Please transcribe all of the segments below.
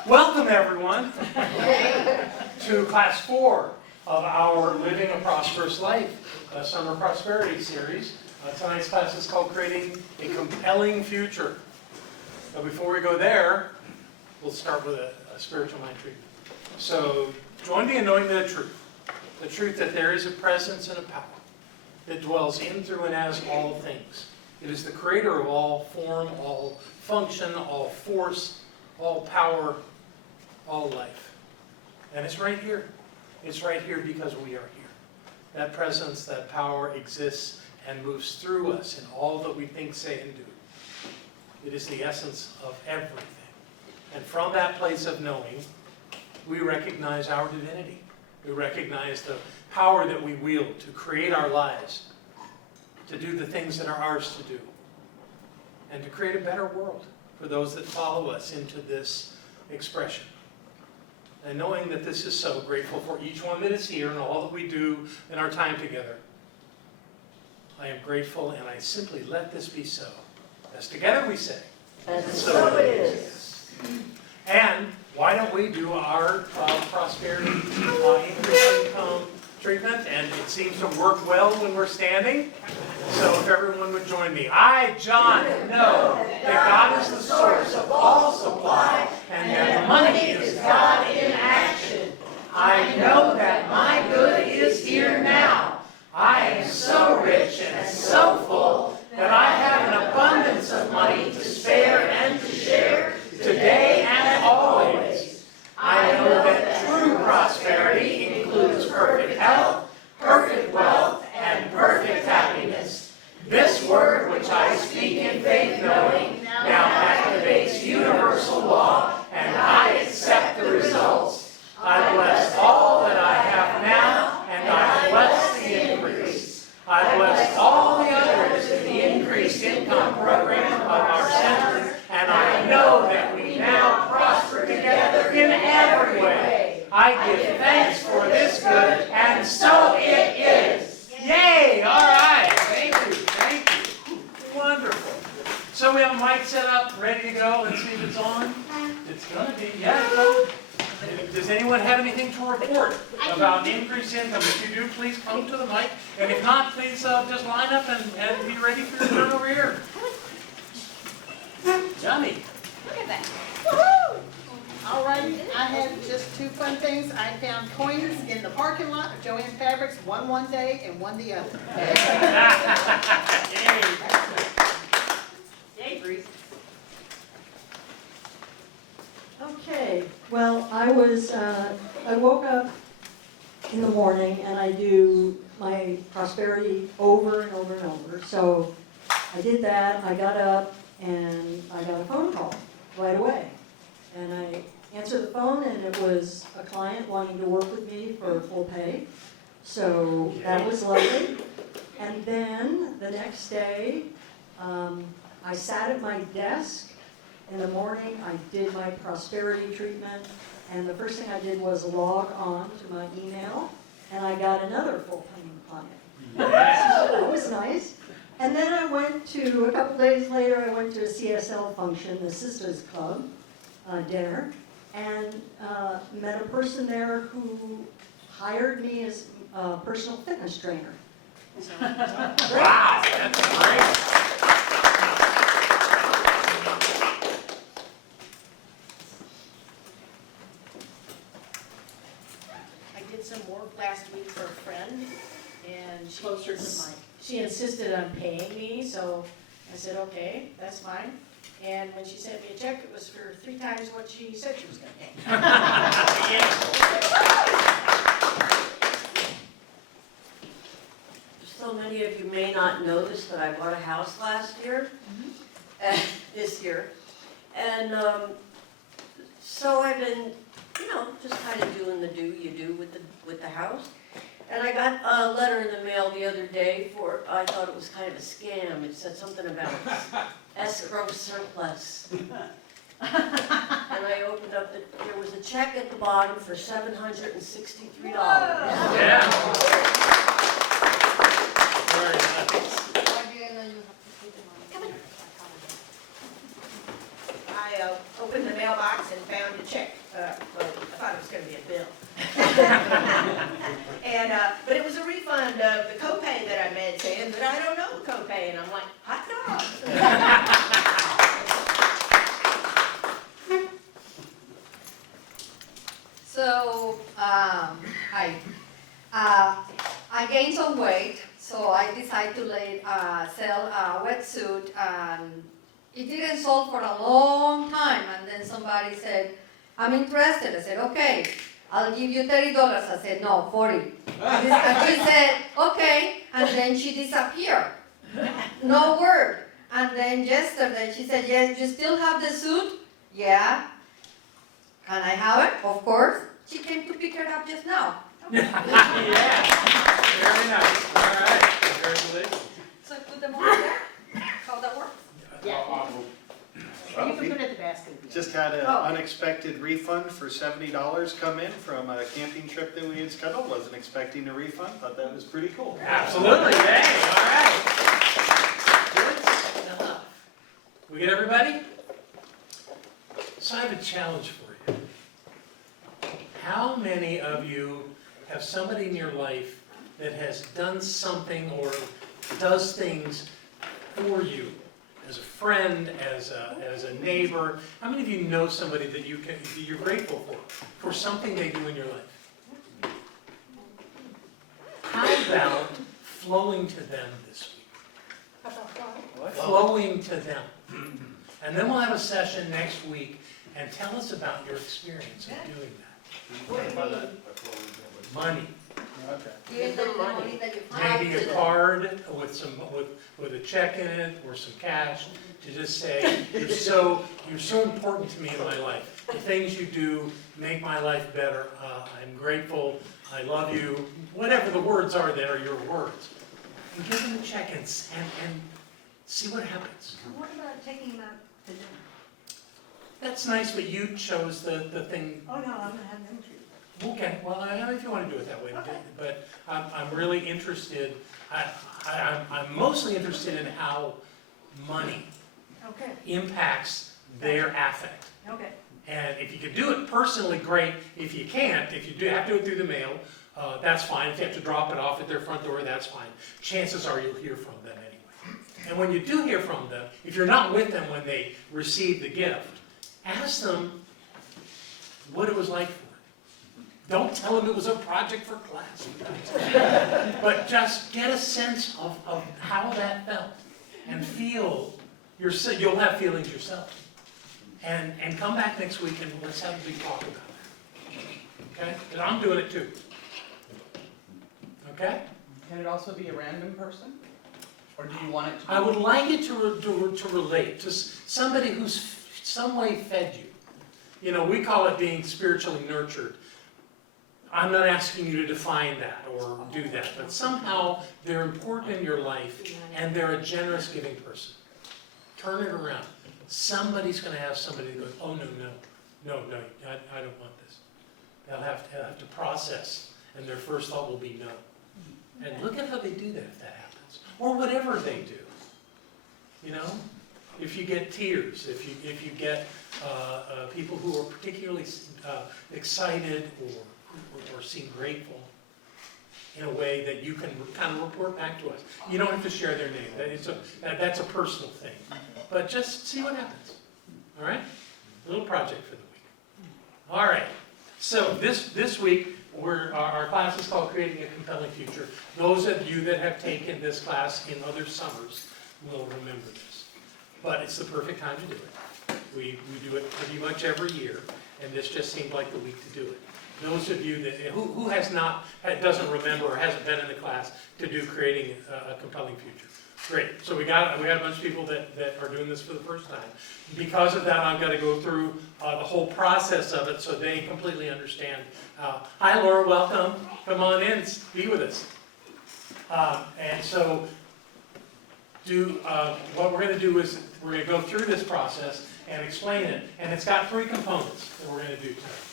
Welcome, everyone, to Class 4 of our Living a Prosperous Life Summer Prosperity Series. Tonight's class is called Creating a Compelling Future. But before we go there, we'll start with a spiritual mind treatment. So, join me in knowing the truth that there is a presence and a power that dwells in, through, and as all things. It is the creator of all form, all function, all force, all power, all life. And it's right here. It's right here because we are here. That presence, that power exists and moves through us in all that we think, say, and do. It is the essence of everything. And from that place of knowing, we recognize our divinity. We recognize the power that we wield to create our lives, to do the things that are ours to do, and to create a better world for those that follow us into this expression. And knowing that this is so, grateful for each one that is here and all that we do in our time together, I am grateful, and I simply let this be so. As together we say, and so it is. And why don't we do our prosperity increase income treatment? And it seems to work well when we're standing. So if everyone would join me. I, John, know that God is the source of all supply, and that money is God in action. I know that my good is here now. I am so rich and so full that I have an abundance of money to spare and to share today and always. I know that true prosperity includes perfect health, perfect wealth, and perfect happiness. This word which I speak in faith knowing now activates universal law, and I accept the results. I bless all that I have now, and I bless the increase. I bless all the others in the increased income program of our center, and I know that we now prosper together in every way. I give thanks for this good, and so it is. Yay! All right. Thank you. Thank you. Wonderful. So we have a mic set up, ready to go. Let's see if it's on. It's going to be. Yeah, it's on. Does anyone have anything to report about increased income? If you do, please come to the mic. And if not, please just line up and be ready for your turn over here. Johnny. Look at that. Woohoo! All right, I had just two fun things. I found coins in the parking lot of Joanne Fabrics, one day and one the other. Yay, Bruce. Okay, well, I woke up in the morning and I do my prosperity over and over and over. So I did that, I got up, and I got a phone call right away. And I answered the phone, and it was a client wanting to work with me for full pay. So that was lovely. And then the next day, I sat at my desk. In the morning, I did my prosperity treatment, and the first thing I did was log on to my email, and I got another full-paying client. Yes. So that was nice. And then I went to, a couple days later, I went to a CSL function, the Sisters Club dinner, and met a person there who hired me as a personal fitness trainer. So, Wow, that's great. I did some work last week for a friend, and She insisted on paying me, so I said, okay, that's fine. And when she sent me a check, it was for 3 times what she said she was going to pay. So many of you may not know this, but I bought a house last year, this year. And so I've been, just kind of doing the you do with the house. And I got a letter in the mail the other day I thought it was kind of a scam. It said something about escrow surplus. And I opened up, there was a check at the bottom for $763. Yeah. Very nice. I opened the mailbox and found wanted to check, but I thought it was gonna be a bill. And, but it was a refund of the copay that I made, saying that I don't know the copay, and I'm like, hot dog. So, hi. I gained some weight, so I decided to sell a wetsuit, and it didn't sell for a long time. And then somebody said, "I'm interested." I said, "Okay, I'll give you $30." I said, "No, 40." And she said, "Okay," and then she disappeared. No word. And then yesterday she said, "Yes, you still have the suit?" "Yeah." "Can I have it?" "Of course." She came to pick it up just now. Yeah, very nice, all right, congratulations. So put them over there? How that works? Yeah. Well, You can we put it at the basket. if you just had an Oh. unexpected refund for $70 come in from a camping trip that we had scheduled. Wasn't expecting a refund, thought that was pretty cool. Absolutely, yay, all right. Good stuff. We get everybody? So I have a challenge for you. How many of you have somebody in your life that has done something or does things for you? As a friend, as a neighbor, how many of you know somebody that you're grateful for something they do in your life? How about flowing to them this week? Flowing to them. And then we'll have a session next week, and tell us about your experience of doing that. Money. Okay. Giving them the money that you find Maybe to a them. card with a check in it or some cash to just say, you're so important to me in my life. The things you do make my life better. I'm grateful. I love you. Whatever the words are that are your words. And give them a check and see what happens. What about taking them out to dinner? That's nice, but you chose the thing. Oh, no, I'm gonna have them choose. Okay, well, I know if you want to do it that way, Okay. but I'm really interested, I'm mostly interested in how money Okay, impacts their affect. okay. And if you can do it personally, great. If you can't, if you do have to do it through the mail, that's fine. If you have to drop it off at their front door, that's fine. Chances are you'll hear from them anyway. And when you do hear from them, if you're not with them when they receive the gift, ask them what it was like for them. Don't tell them it was a project for class. But just get a sense of how that felt and feel, you'll have feelings yourself. And come back next week and let's have a big talk about it. Okay? And I'm doing it too. Okay? Can it also be a random person? Or do you want it to be? I would like it to relate to somebody who's some way fed you. You know, we call it being spiritually nurtured. I'm not asking you to define that or do that, but somehow they're important in your life and they're a generous giving person. Turn it around. Somebody's going to have somebody that goes, oh, no, I don't want this. They'll have to process, and their first thought will be no. And look at how they do that if that happens. Or whatever they do. You know? If you get tears, if you get people who are particularly excited or seem grateful in a way that you can kind of report back to us. You don't have to share their name. That's a personal thing. But just see what happens. All right? A little project for the week. All right. So this week, our class is called Creating a Compelling Future. Those of you that have taken this class in other summers will remember this. But it's the perfect time to do it. We do it pretty much every year, and this just seemed like the week to do it. Those of you that who doesn't remember or hasn't been in the class to do Creating a Compelling Future. Great. So we got a bunch of people that are doing this for the first time. Because of that, I've got to go through the whole process of it so they completely understand. Hi, Laura. Welcome. Come on in. Be with us. And so, what we're going to do is we're going to go through this process and explain it. And it's got 3 components that we're going to do tonight.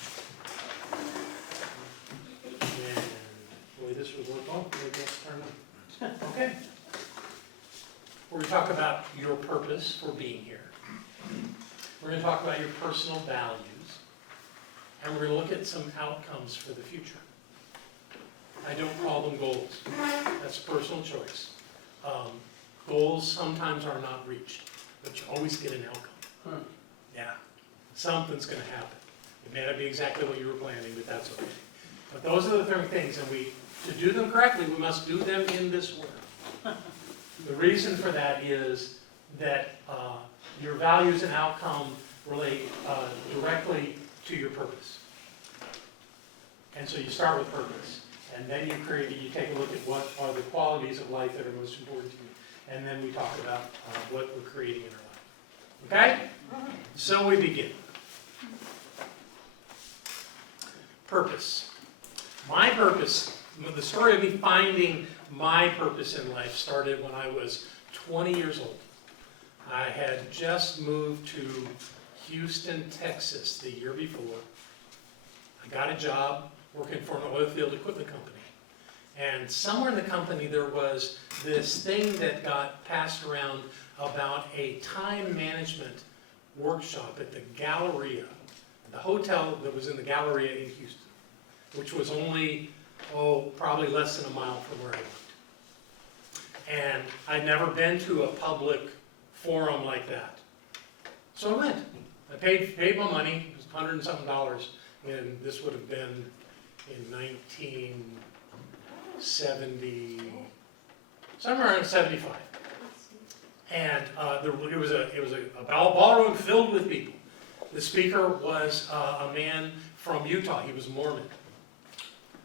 And boy, this would work. Oh, let's turn on. Okay. We're going to talk about your purpose for being here. We're going to talk about your personal values. look at some outcomes for the future. I don't call them goals. That's a personal choice. Goals sometimes are not reached, but you always get an outcome. Yeah, something's going to happen. It may not be exactly what you were planning, but that's okay. But those are the three things, and to do them correctly, we must do them in this order. The reason for that is that your values and outcome relate directly to your purpose. And so you start with purpose, and then you take a look at what are the qualities of life that are most important to you. And then we talk about what we're creating in our life. Okay? So we begin. Purpose. My purpose, the story of me finding my purpose in life started when I was 20 years old. I had just moved to Houston, Texas the year before. I got a job working for an oil field equipment company. And somewhere in the company there was this thing that got passed around about a time management workshop at the Galleria, the hotel that was in the Galleria in Houston, which was only, probably less than a mile from where I lived. And I'd never been to a public forum like that. So I went. I paid my money, it was $100 and something, and this would have been in 1970, somewhere around 75. And it was a ballroom filled with people. The speaker was a man from Utah. He was Mormon.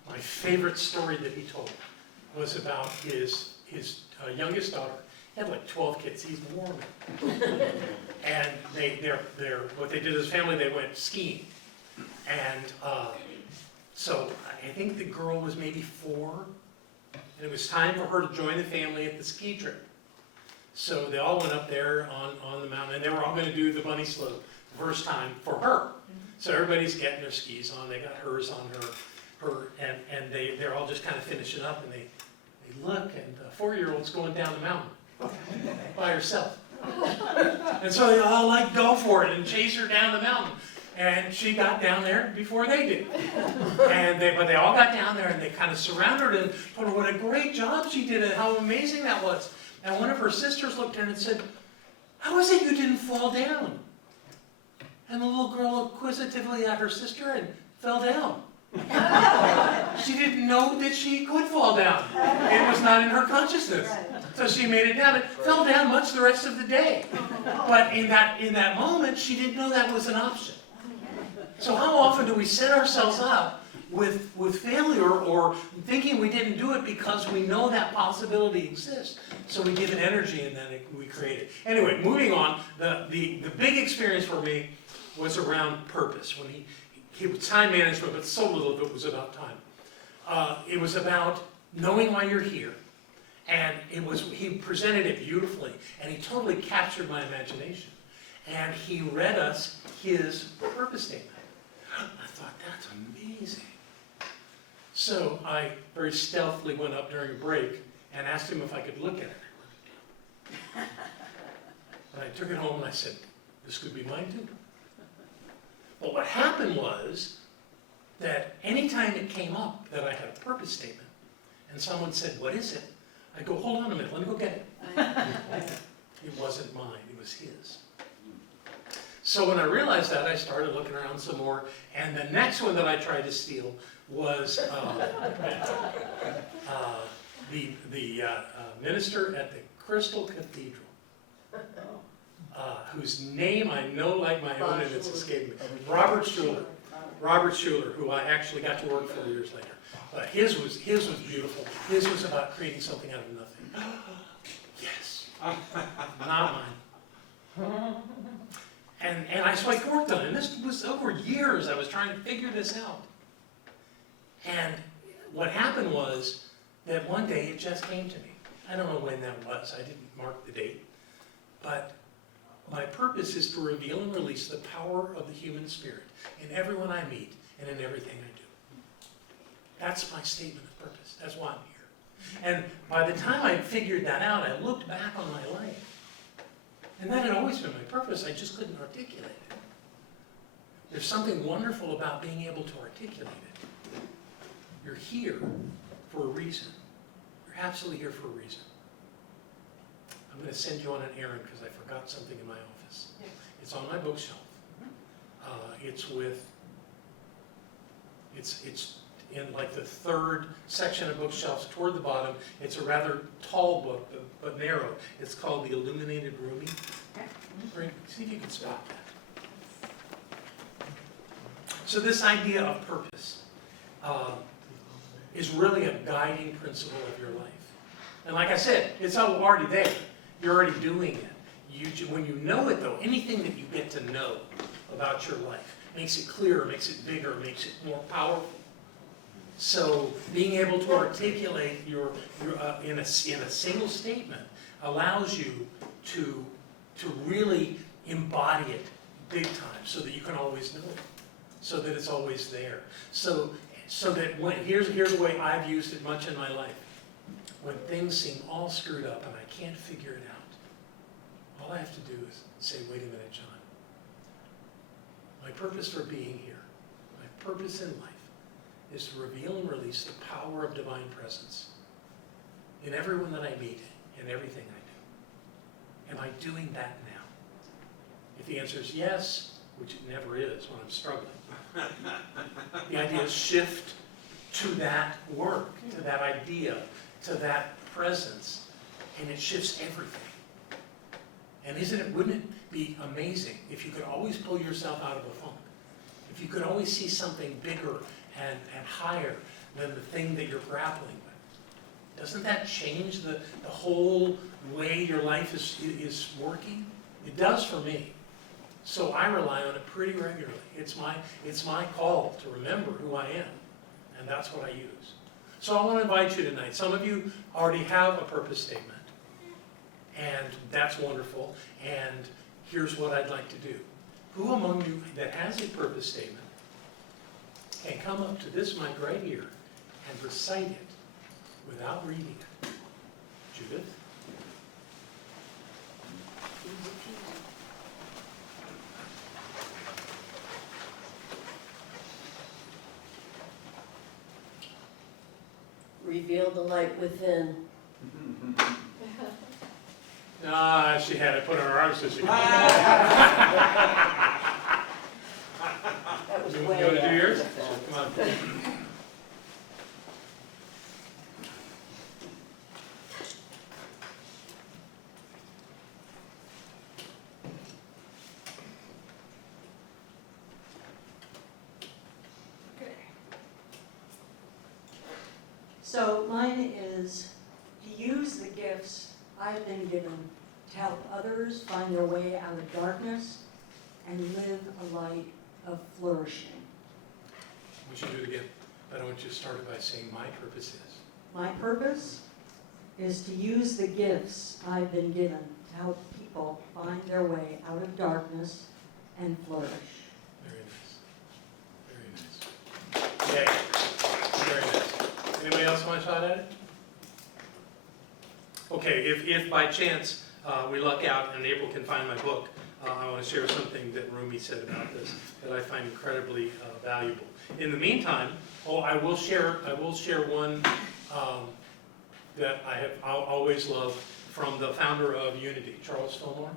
My favorite story that he told was about his youngest daughter. He had like 12 kids. He's Mormon. And what they did as a family, they went skiing. And so I think the girl was maybe 4. And it was time for her to join the family at the ski trip. So they all went up there on the mountain, and they were all going to do the bunny slope the first time for her. So everybody's getting their skis on. They got hers on and they're all just kind of finishing up, and they look, and the 4-year-old's going down the mountain by herself. And so they all go for it and chase her down the mountain. And she got down there before they did. But they all got down there, and they kind of surrounded her and told her what a great job she did and how amazing that was. And one of her sisters looked at her and said, "How is it you didn't fall down?" And the little girl looked inquisitively at her sister and fell down. She didn't know that she could fall down. It was not in her consciousness. So she made it down. It fell down much the rest of the day. But in that moment, she didn't know that was an option. So how often do we set ourselves up with failure or thinking we didn't do it because we know that possibility exists? So we give it energy and then we create it. Anyway, moving on, the big experience for me was around purpose. When he was time management, but so little of it was about time. It was about knowing why you're here. And he presented it beautifully, and he totally captured my imagination. And he read us his purpose statement. I thought, that's amazing. So I very stealthily went up during a break and asked him if I could look at it. And I took it home and I said, this could be mine too. But what happened was that anytime it came up that I had a purpose statement and someone said, what is it? I'd go, hold on a minute, let me go get it. It wasn't mine, it was his. So when I realized that, I started looking around some more, and the next one that I tried to steal was the minister at the Crystal Cathedral, whose name I know like my own, and it's escaped me. Robert Schuller, who I actually got to work for years later. But his was beautiful. His was about creating something out of nothing. Yes, not mine. So I worked on it, and this was over years. I was trying to figure this out. And what happened was that one day it just came to me. I don't know when that was. I didn't mark the date. But my purpose is to reveal and release the power of the human spirit in everyone I meet and in everything I do. That's my statement of purpose. That's why I'm here. And by the time I figured that out, I looked back on my life. And that had always been my purpose. I just couldn't articulate it. There's something wonderful about being able to articulate it. You're here for a reason. You're absolutely here for a reason. I'm going to send you on an errand because I forgot something in my office. Yes. It's on my bookshelf. It's in like the third section of bookshelves toward the bottom. It's a rather tall book, but narrow. It's called The Illuminated Rumi. See if you can spot that. So this idea of purpose is really a guiding principle of your life. And like I said, it's already there. You're already doing it. When you know it though, anything that you get to know about your life makes it clearer, makes it bigger, makes it more powerful. So being able to articulate in a single statement allows you to really embody it big time so that you can always know it, so that it's always there. So that here's the way I've used it much in my life. When things seem all screwed up and I can't figure it out, all I have to do is say, wait a minute, John. My purpose for being here, my purpose in life, is to reveal and release the power of divine presence in everyone that I meet, in everything I do. Am I doing that now? If the answer is yes, which it never is when I'm struggling, the idea is shift to that work, to that idea, to that presence, and it shifts everything. And wouldn't it be amazing if you could always pull yourself out of a funk? If you could always see something bigger and higher than the thing that you're grappling with? Doesn't that change the whole way your life is working? It does for me. So I rely on it pretty regularly. It's my call to remember who I am, and that's what I use. So I want to invite you tonight. Some of you already have a purpose statement, and that's wonderful. And here's what I'd like to do. Who among you that has a purpose statement can come up to this mic right here and recite it without reading it? Judith? Reveal the light within. She had it put on her arm so she could. That was You way want to do after yours? the fact. Come on. So mine is to use the gifts I've been given to help others find their way out of darkness and live a life of flourishing. I want you to do it again, but I want you to start it by saying my purpose is. My purpose is to use the gifts I've been given to help people find their way out of darkness and flourish. Very nice. Very nice. Yay. Very nice. Anybody else want a shot at it? Okay, if by chance we luck out and April can find my book, I want to share something that Rumi said about this that I find incredibly valuable. In the meantime, I will share one that I'll always loved from the founder of Unity, Charles Fillmore.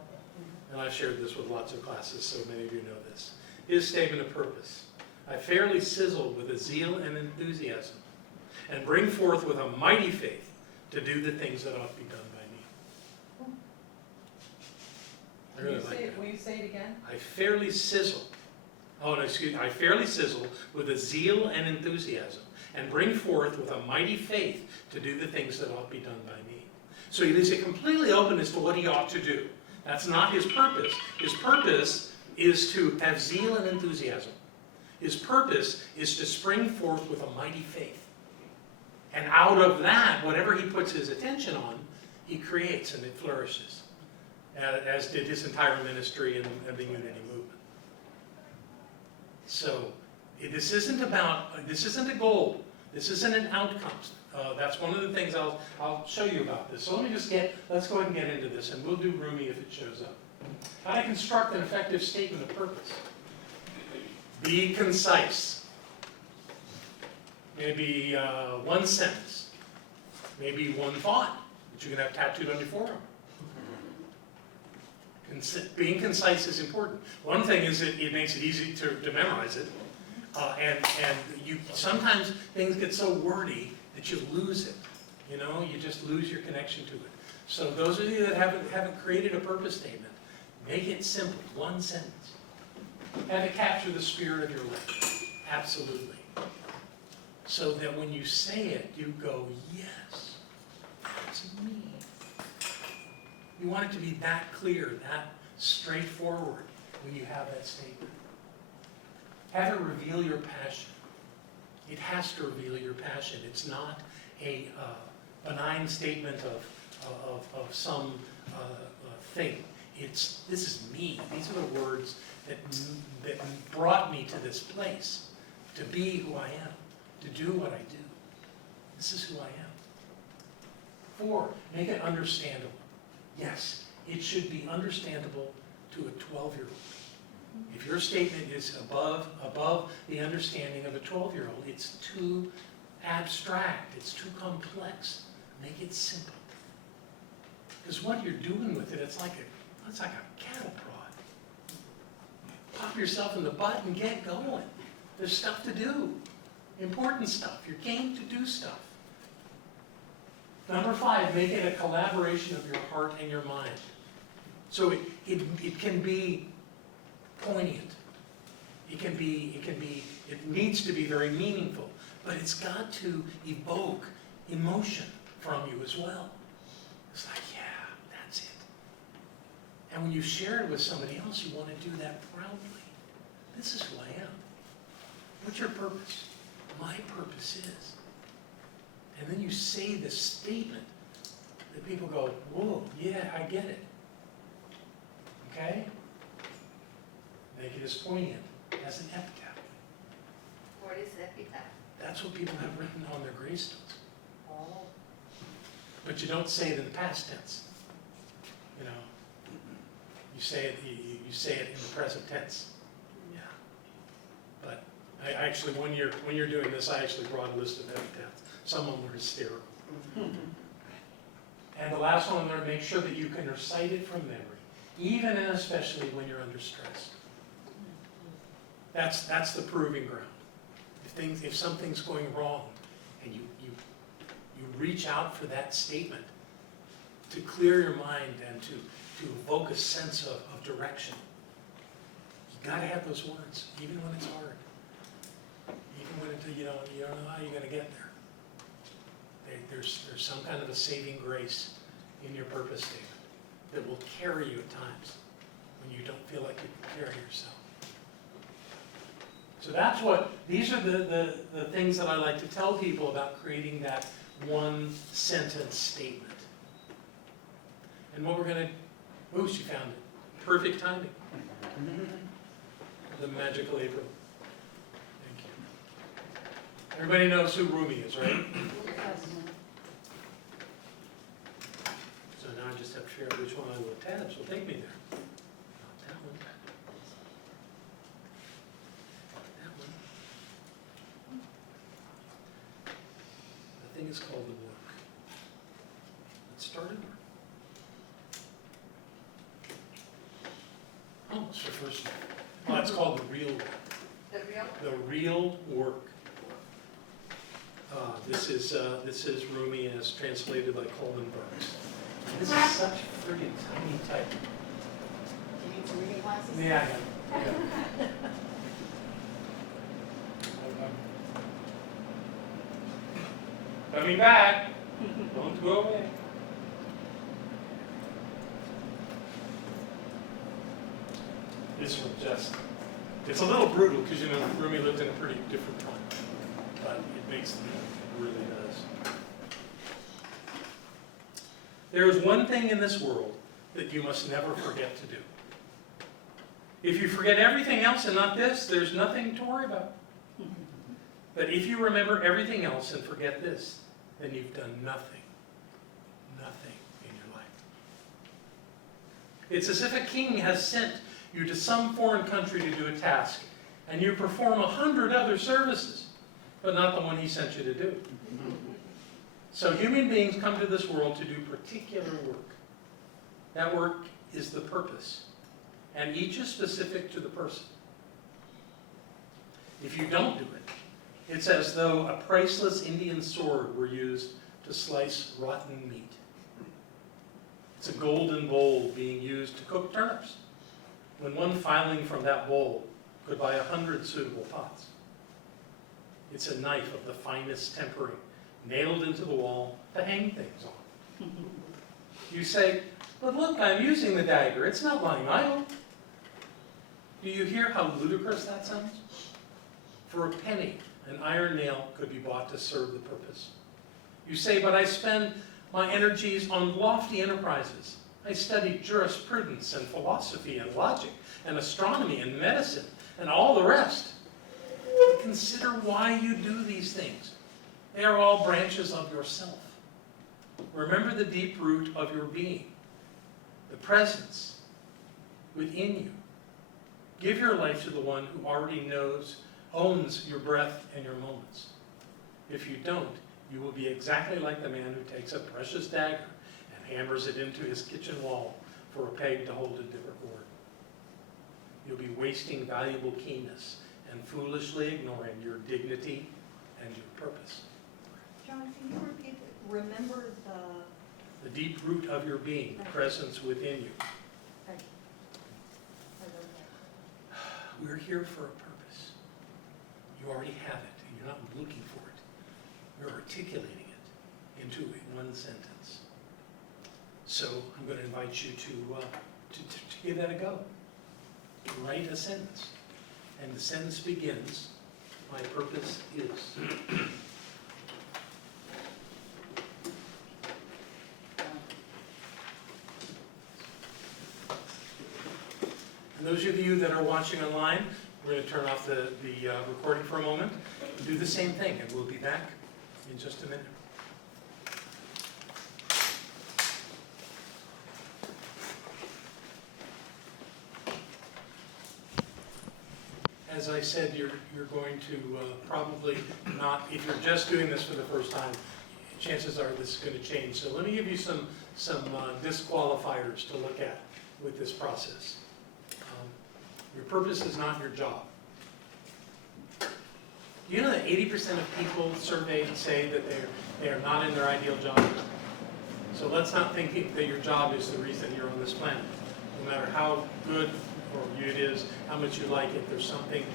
And I've shared this with lots of classes, so many of you know this. His statement of purpose: I fairly sizzle with a zeal and enthusiasm, and bring forth with a mighty faith to do the things that ought to be done by me. I really like that. Will you say it again? I fairly sizzle. Oh, no, excuse me. I fairly sizzle with a zeal and enthusiasm, and bring forth with a mighty faith to do the things that ought to be done by me. So he leaves it completely open as to what he ought to do. That's not his purpose. His purpose is to have zeal and enthusiasm. His purpose is to spring forth with a mighty faith. And out of that, whatever he puts his attention on, he creates and it flourishes, as did his entire ministry and the Unity movement. So this isn't a goal. This isn't an outcome. That's one of the things I'll show you about this. So let's go ahead and get into this, and we'll do Rumi if it shows up. How to construct an effective statement of purpose. Be concise. Maybe one sentence. Maybe one thought that you can have tattooed on your forearm. Being concise is important. One thing is it makes it easy to memorize it. And you sometimes things get so wordy that you lose it. You know, you just lose your connection to it. So those of you that haven't created a purpose statement, make it simple, one sentence. Have it capture the spirit of your life. Absolutely. So that when you say it, you go, yes, that's me. You want it to be that clear, that straightforward when you have that statement. Have it reveal your passion. It has to reveal your passion. It's not a benign statement of some thing. This is me. These are the words that brought me to this place, to be who I am, to do what I do. This is who I am. 4, make it understandable. Yes, it should be understandable to a 12-year-old. If your statement is above the understanding of a 12-year-old, it's too abstract, it's too complex. Make it simple. Because what you're doing with it, it's like a cattle prod. Pop yourself in the butt and get going. There's stuff to do. Important stuff. You're game to do stuff. Number 5, make it a collaboration of your heart and your mind. So it can be poignant. It needs to be very meaningful, but it's got to evoke emotion from you as well. It's like, yeah, that's it. And when you share it with somebody else, you want to do that proudly. This is who I am. What's your purpose? My purpose is. And then you say this statement that people go, whoa, yeah, I get it. Okay? Make it as poignant as an epitaph. What is epitaph? That's what people have written on their gravestones. Oh. But you don't say it in the past tense. You know, you say it in the present tense. Yeah. But I actually, when you're doing this, I actually brought a list of epitaphs. Some of them were hysterical. And the last one, make sure that you can recite it from memory, even and especially when you're under stress. That's the proving ground. If something's going wrong, and you reach out for that statement to clear your mind and to evoke a sense of direction. You got to have those words, even when it's hard. Even when you don't know how you're going to get there. There's some kind of a saving grace in your purpose statement that will carry you at times when you don't feel like you can carry yourself. So these are the things that I like to tell people about creating that one sentence statement. And what we're going to, she found it. Perfect timing. The magical April. Thank you. Everybody knows who Rumi is, right? So now I just have to figure out which one I will attach. Will take me there. Not that one. That one. The thing is called the work. Let's start it. Oh, it's the first one. Well, it's called the real work. The real? The real work. This is Rumi as translated by Coleman Burns. This is such friggin' tiny type. You need some reading glasses? Yeah, I know. Coming back. Don't go away. This one it's a little brutal because, you know, Rumi lived in a pretty different time. But it makes it really does. There is one thing in this world that you must never forget to do. If you forget everything else and not this, there's nothing to worry about. But if you remember everything else and forget this, then you've done nothing. Nothing in your life. It's as if a king has sent you to some foreign country to do a task, And you perform 100 other services, but not the one he sent you to do. So human beings come to this world to do particular work. That work is the purpose. And each is specific to the person. If you don't do it, it's as though a priceless Indian sword were used to slice rotten meat. It's a golden bowl being used to cook turnips, when one filing from that bowl could buy 100 suitable pots. It's a knife of the finest tempering, nailed into the wall to hang things on. You say, but look, I'm using the dagger. It's not lying idle. Do you hear how ludicrous that sounds? For a penny, an iron nail could be bought to serve the purpose. You say, but I spend my energies on lofty enterprises. I study jurisprudence and philosophy and logic and astronomy and medicine and all the rest. But consider why you do these things. They are all branches of yourself. Remember the deep root of your being, the presence within you. Give your life to the one who already owns your breath and your moments. If you don't, you will be exactly like the man who takes a precious dagger and hammers it into his kitchen wall for a peg to hold a different word. You'll be wasting valuable keenness and foolishly ignoring your dignity and your purpose. John, can you repeat it? Remember The deep root of your being, the presence within you. Thank you. We're here for a purpose. You already have it, and you're not looking for it. You're articulating it into one sentence. So I'm going to invite you to give that a go. To write a sentence. And the sentence begins, my purpose is. And those of you that are watching online, we're going to turn off the recording for a moment and do the same thing, and we'll be back in just a minute. As I said, you're going to probably not, if you're just doing this for the first time, chances are this is going to change. So let me give you some disqualifiers to look at with this process. Your purpose is not your job. You know that 80% of people surveyed say that they are not in their ideal job? So let's not think that your job is the reason you're on this planet. No matter how good or it is, how much you like it, there's something,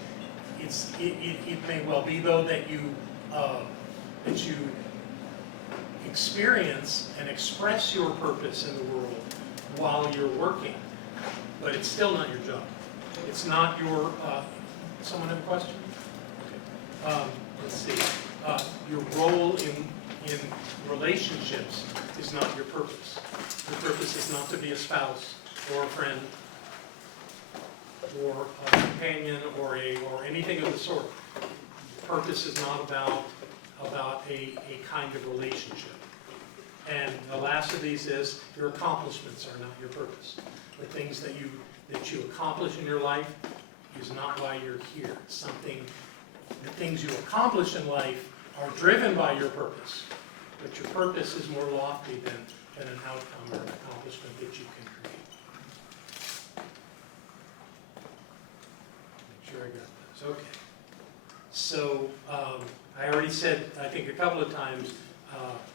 it may well be though that you experience and express your purpose in the world while you're working, but it's still not your job. It's not your, someone have a question? Okay. Let's see. Your role in relationships is not your purpose. Your purpose is not to be a spouse or a friend or a companion or anything of the sort. Purpose is not about a kind of relationship. And the last of these is your accomplishments are not your purpose. The things that you accomplish in your life is not why you're here. The things you accomplish in life are driven by your purpose, but your purpose is more lofty than an outcome or an accomplishment that you can create. Make sure I got those. Okay. So I already said, I think a couple of times,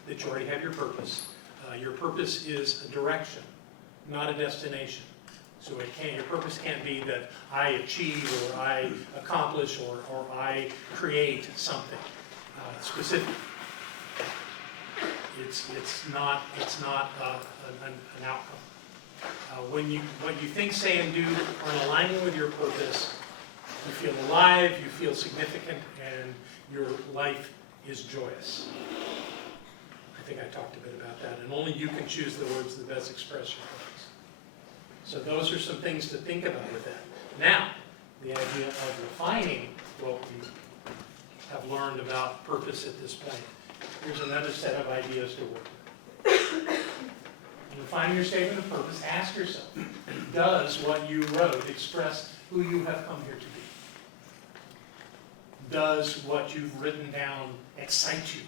that you already have your purpose. Your purpose is a direction, not a destination. So your purpose can't be that I achieve or I accomplish or I create something specific. It's not an outcome. What you think, say, and do are in alignment with your purpose. You feel alive, you feel significant, and your life is joyous. I think I talked a bit about that, and only you can choose the words that best express your purpose. So those are some things to think about with that. Now, the idea of refining what we have learned about purpose at this point. Here's another set of ideas to work with. In refining your statement of purpose, ask yourself, does what you wrote express who you have come here to be? does what you've written down excite you?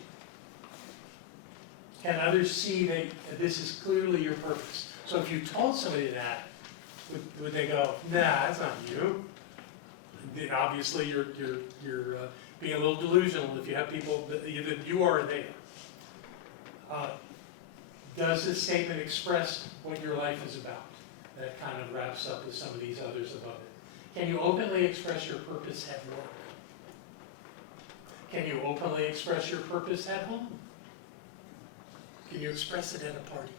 Can others see that this is clearly your purpose? So if you told somebody that, would they go, nah, that's not you? Obviously, you're being a little delusional if you have people that either you are or they are. Does this statement express what your life is about? That kind of wraps up with some of these others above it. Can you openly express your purpose at work? Can you openly express your purpose at home? Can you express it at a party?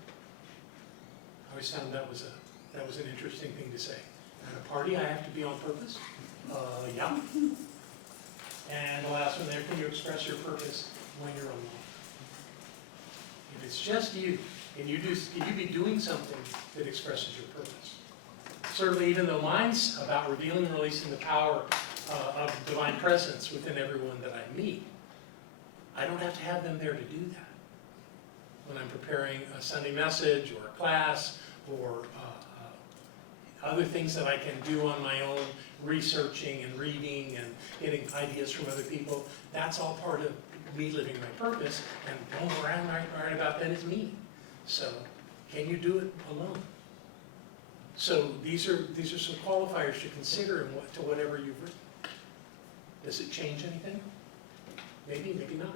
I always found that was an interesting thing to say. At a party, I have to be on purpose? Yeah. And the last one there, can you express your purpose when you're alone? If it's just you, can you be doing something that expresses your purpose? Certainly, even though mine's about revealing and releasing the power of divine presence within everyone that I meet, I don't have to have them there to do that. When I'm preparing a Sunday message or a class or other things that I can do on my own, researching and reading and getting ideas from other people, that's all part of me living my purpose, and going around right about that is me. So, can you do it alone? So these are some qualifiers to consider to whatever you've written. Does it change anything? Maybe, maybe not.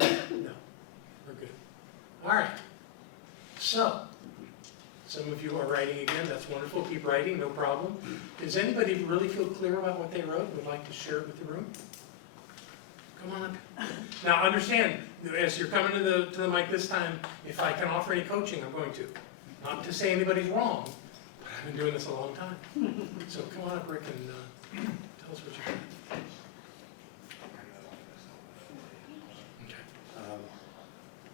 No, we're good. All right. So, some of you are writing again. That's wonderful. Keep writing, no problem. Does anybody really feel clear about what they wrote? Would like to share it with the room? Come on up. Now, understand, as you're coming to the mic this time, if I can offer any coaching, I'm going to. Not to say anybody's wrong, but I've been doing this a long time. So come on up, Rick, and tell us what you got.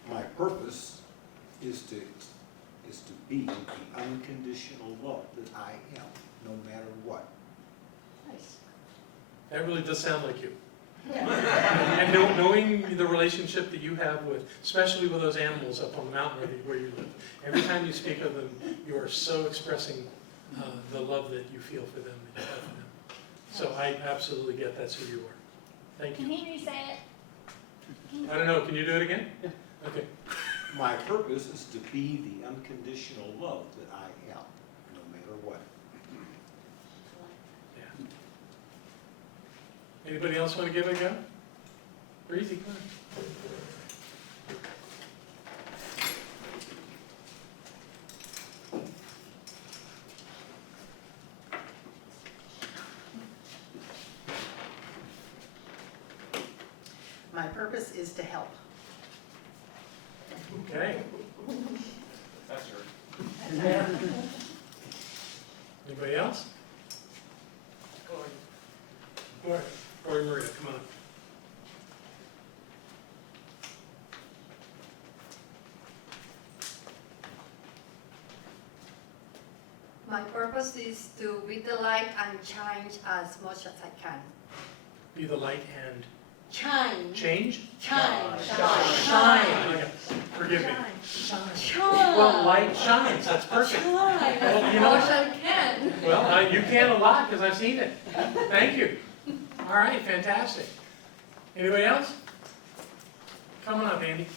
My purpose is to be the unconditional love that I am, no matter what. Nice. That really does sound like you. And knowing the relationship that you have with, especially with those animals up on the mountain where you live, every time you speak of them, you are so expressing the love that you feel for them, that you have for them. So I absolutely get that's who you are. Thank you. Can he re-say it? I don't know, can you do it again? Yeah. Okay. My purpose is to be the unconditional love that I am, no matter what. Yeah. Anybody else want to give it a go? Breezy, come on. My purpose is to help. Okay. That's her. Anybody else? Corey Maria, come on. My purpose is to be the light and change as much as I can. Be the light and Change. change? Shine. Shine. Forgive me. Well, light shines, that's perfect. Well, you know Much what? I can. Well, you can a lot because I've seen it. Thank you. All right, fantastic. Anybody else? Come on up, Andy.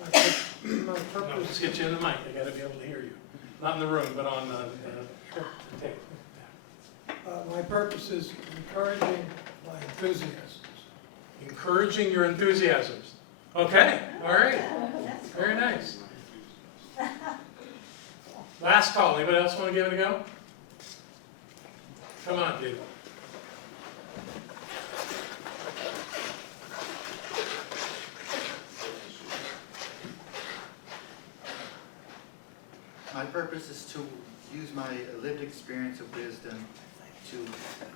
My No, purpose, let's get you in the mic. I got to be able to hear you. Not in the room, but on the tape. my purpose is encouraging my enthusiasms. Encouraging your enthusiasms. Okay, all right. Very nice. Last call. Anybody else want to give it a go? Come on, David. My purpose is to use my lived experience of wisdom to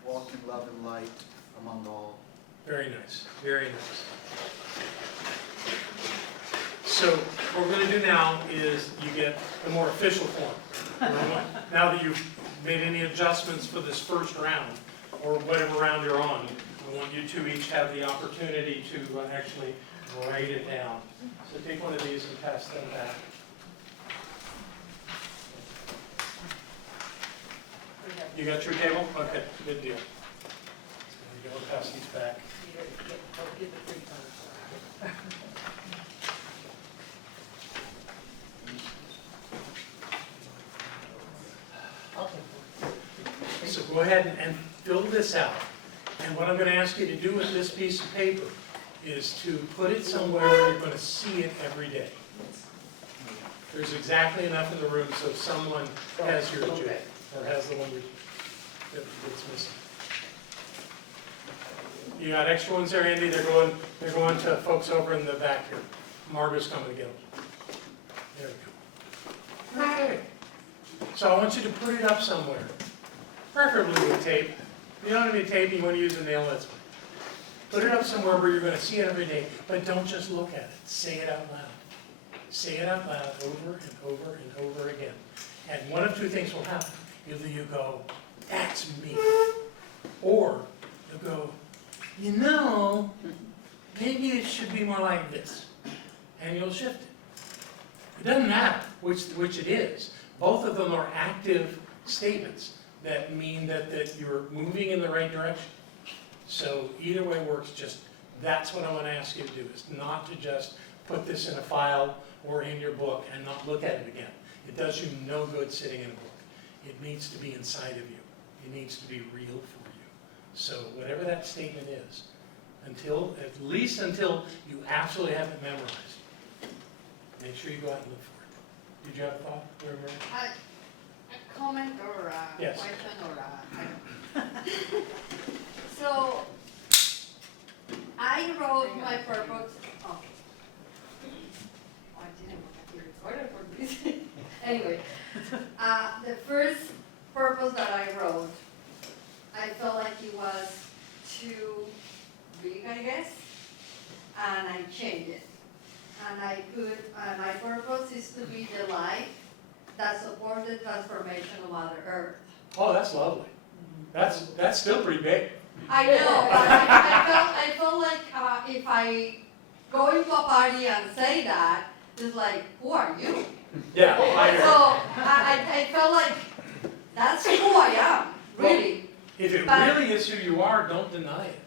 walk in love and light among all. Very nice, very nice. So what we're going to do now is you get the more official form. Now that you've made any adjustments for this first round, or whatever round you're on, I want you to each have the opportunity to actually write it down. So take one of these and pass them back. You got your table? Okay, good deal. So you go, pass these back. So go ahead and fill this out. And what I'm going to ask you to do with this piece of paper is to put it somewhere where you're going to see it every day. There's exactly enough in the room so if someone has your jewel, or has the one that's missing. You got extra ones there, Andy? They're going to folks over in the back here. Margot's coming to get them. There we go. Okay. So I want you to put it up somewhere, preferably with tape. If you don't have any tape, you want to use a nail, that's fine. Put it up somewhere where you're going to see it every day, but don't just look at it. Say it out loud. Say it out loud over and over and over again. And one of two things will happen. Either you go, that's me, or you go, you know, maybe it should be more like this, and you'll shift it. It doesn't matter which it is. Both of them are active statements that mean that you're moving in the right direction. So either way works, just that's what I want to ask you to do, is not to just put this in a file or in your book and not look at it again. It does you no good sitting in a book. It needs to be inside of you. It needs to be real for you. So whatever that statement is, at least until you absolutely have it memorized, make sure you go out and look for it. Did you have a thought? Remember? A comment or a Yes. question or a, I don't. So, I wrote my purpose, oh, I didn't have to record it for this. Anyway, the first purpose that I wrote, I felt like it was too big, I guess, and I changed it. And I put, my purpose is to be the light that supports the transformation of Mother Earth. Oh, that's lovely. That's still pretty big. I know, but I felt like if I go into a party and say that, it's like, who are you? Yeah, I agree. So I felt like that's who I am, really. If it But- really is who you are, don't deny it.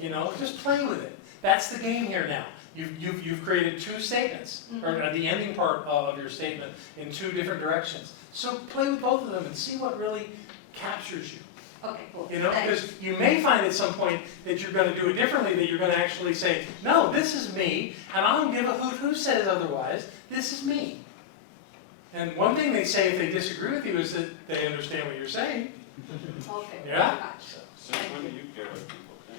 You know, just play with it. That's the game here now. You've created two statements, or the ending part of your statement in two different directions. So play with both of them and see what really captures you. Okay, cool. You know, Thanks. because you may find at some point that you're going to do it differently, that you're going to actually say, no, this is me, and I don't give a hoot who says otherwise, this is me. And one thing they say if they disagree with you is that they understand what you're saying. Okay. Yeah? very much. So when do you care what people think?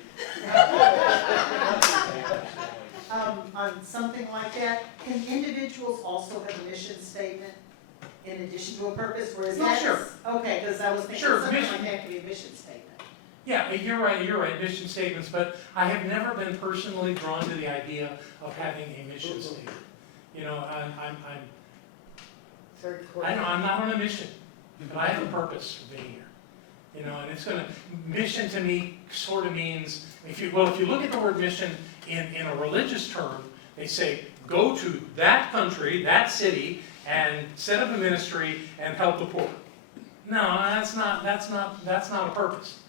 On something like that, can individuals also have a mission statement in addition to a purpose, whereas No, that's... sure. Okay, because I was thinking Sure, something mission. like that could be a mission statement. Yeah, you're right, mission statements, but I have never been personally drawn to the idea of having a mission statement. You know, I'm not on a mission, but I have a purpose for being here. You know, and it's gonna, mission to me sort of means, if you look at the word mission in a religious term, they say, go to that country, that city, and set up a ministry and help the poor. No, that's not a purpose.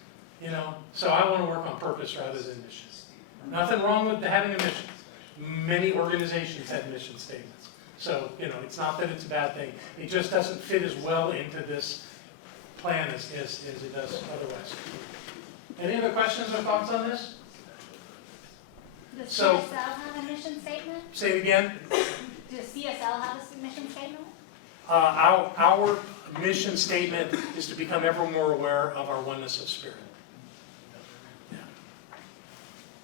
You know, so I want to work on purpose rather than mission. Nothing wrong with having a mission. Many organizations have mission statements. So, you know, it's not that it's a bad thing. It just doesn't fit as well into this plan as it does otherwise. Any other questions or thoughts on this? Does So- CSL have a mission statement? Say it again. Does CSL have a mission statement? Our mission statement is to become ever more aware of our oneness of spirit. Yeah.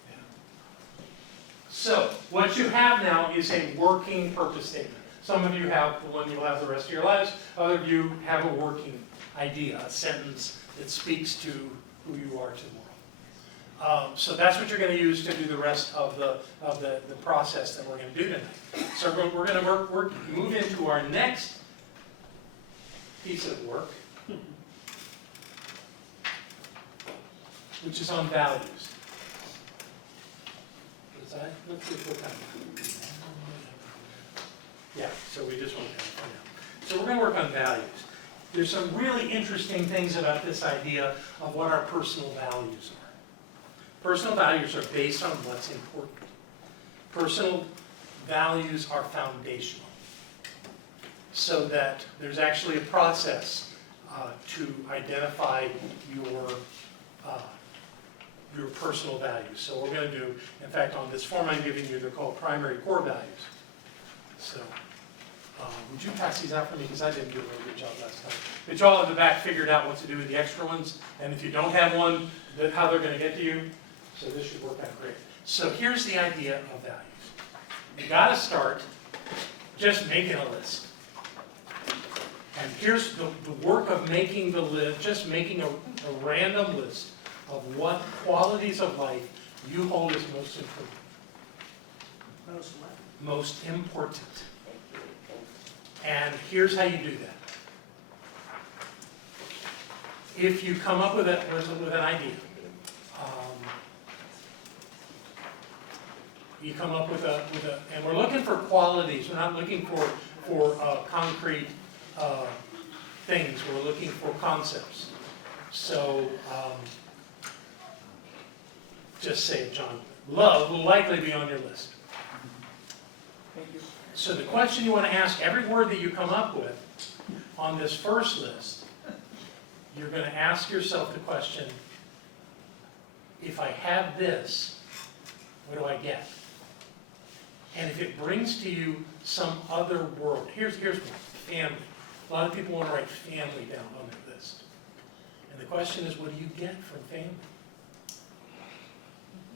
Yeah. So, what you have now is a working purpose statement. Some of you have the one you'll have the rest of your lives. Other of you have a working idea, a sentence that speaks to who you are to the world. So that's what you're going to use to do the rest of the process that we're going to do tonight. So we're going to move into our next piece of work. which is on values. Let's see what time. Yeah, so we just went down for now. So we're going to work on values. There's some really interesting things about this idea of what our personal values are. Personal values are based on what's important. Personal values are foundational. So that there's actually a process to identify your personal values. So we're going to do, in fact, on this form I'm giving you, they're called primary core values. So would you pass these out for me, because I didn't do a really good job last time. But y'all in the back figured out what to do with the extra ones, and if you don't have one, how they're going to get to you. So this should work out great. So here's the idea of values. You got to start just making a list. And here's the work of making the list, just making a random list of what qualities of life you hold as most important. Most important. And here's how you do that. If you come up with an idea, you come up with and we're looking for qualities. We're not looking for concrete things. We're looking for concepts. So just say it, John. Love will likely be on your list. Thank you. So the question you want to ask, every word that you come up with on this first list, you're going to ask yourself the question, if I have this, what do I get? And if it brings to you some other world, here's one, family. A lot of people want to write family down on their list. And the question is, what do you get from family?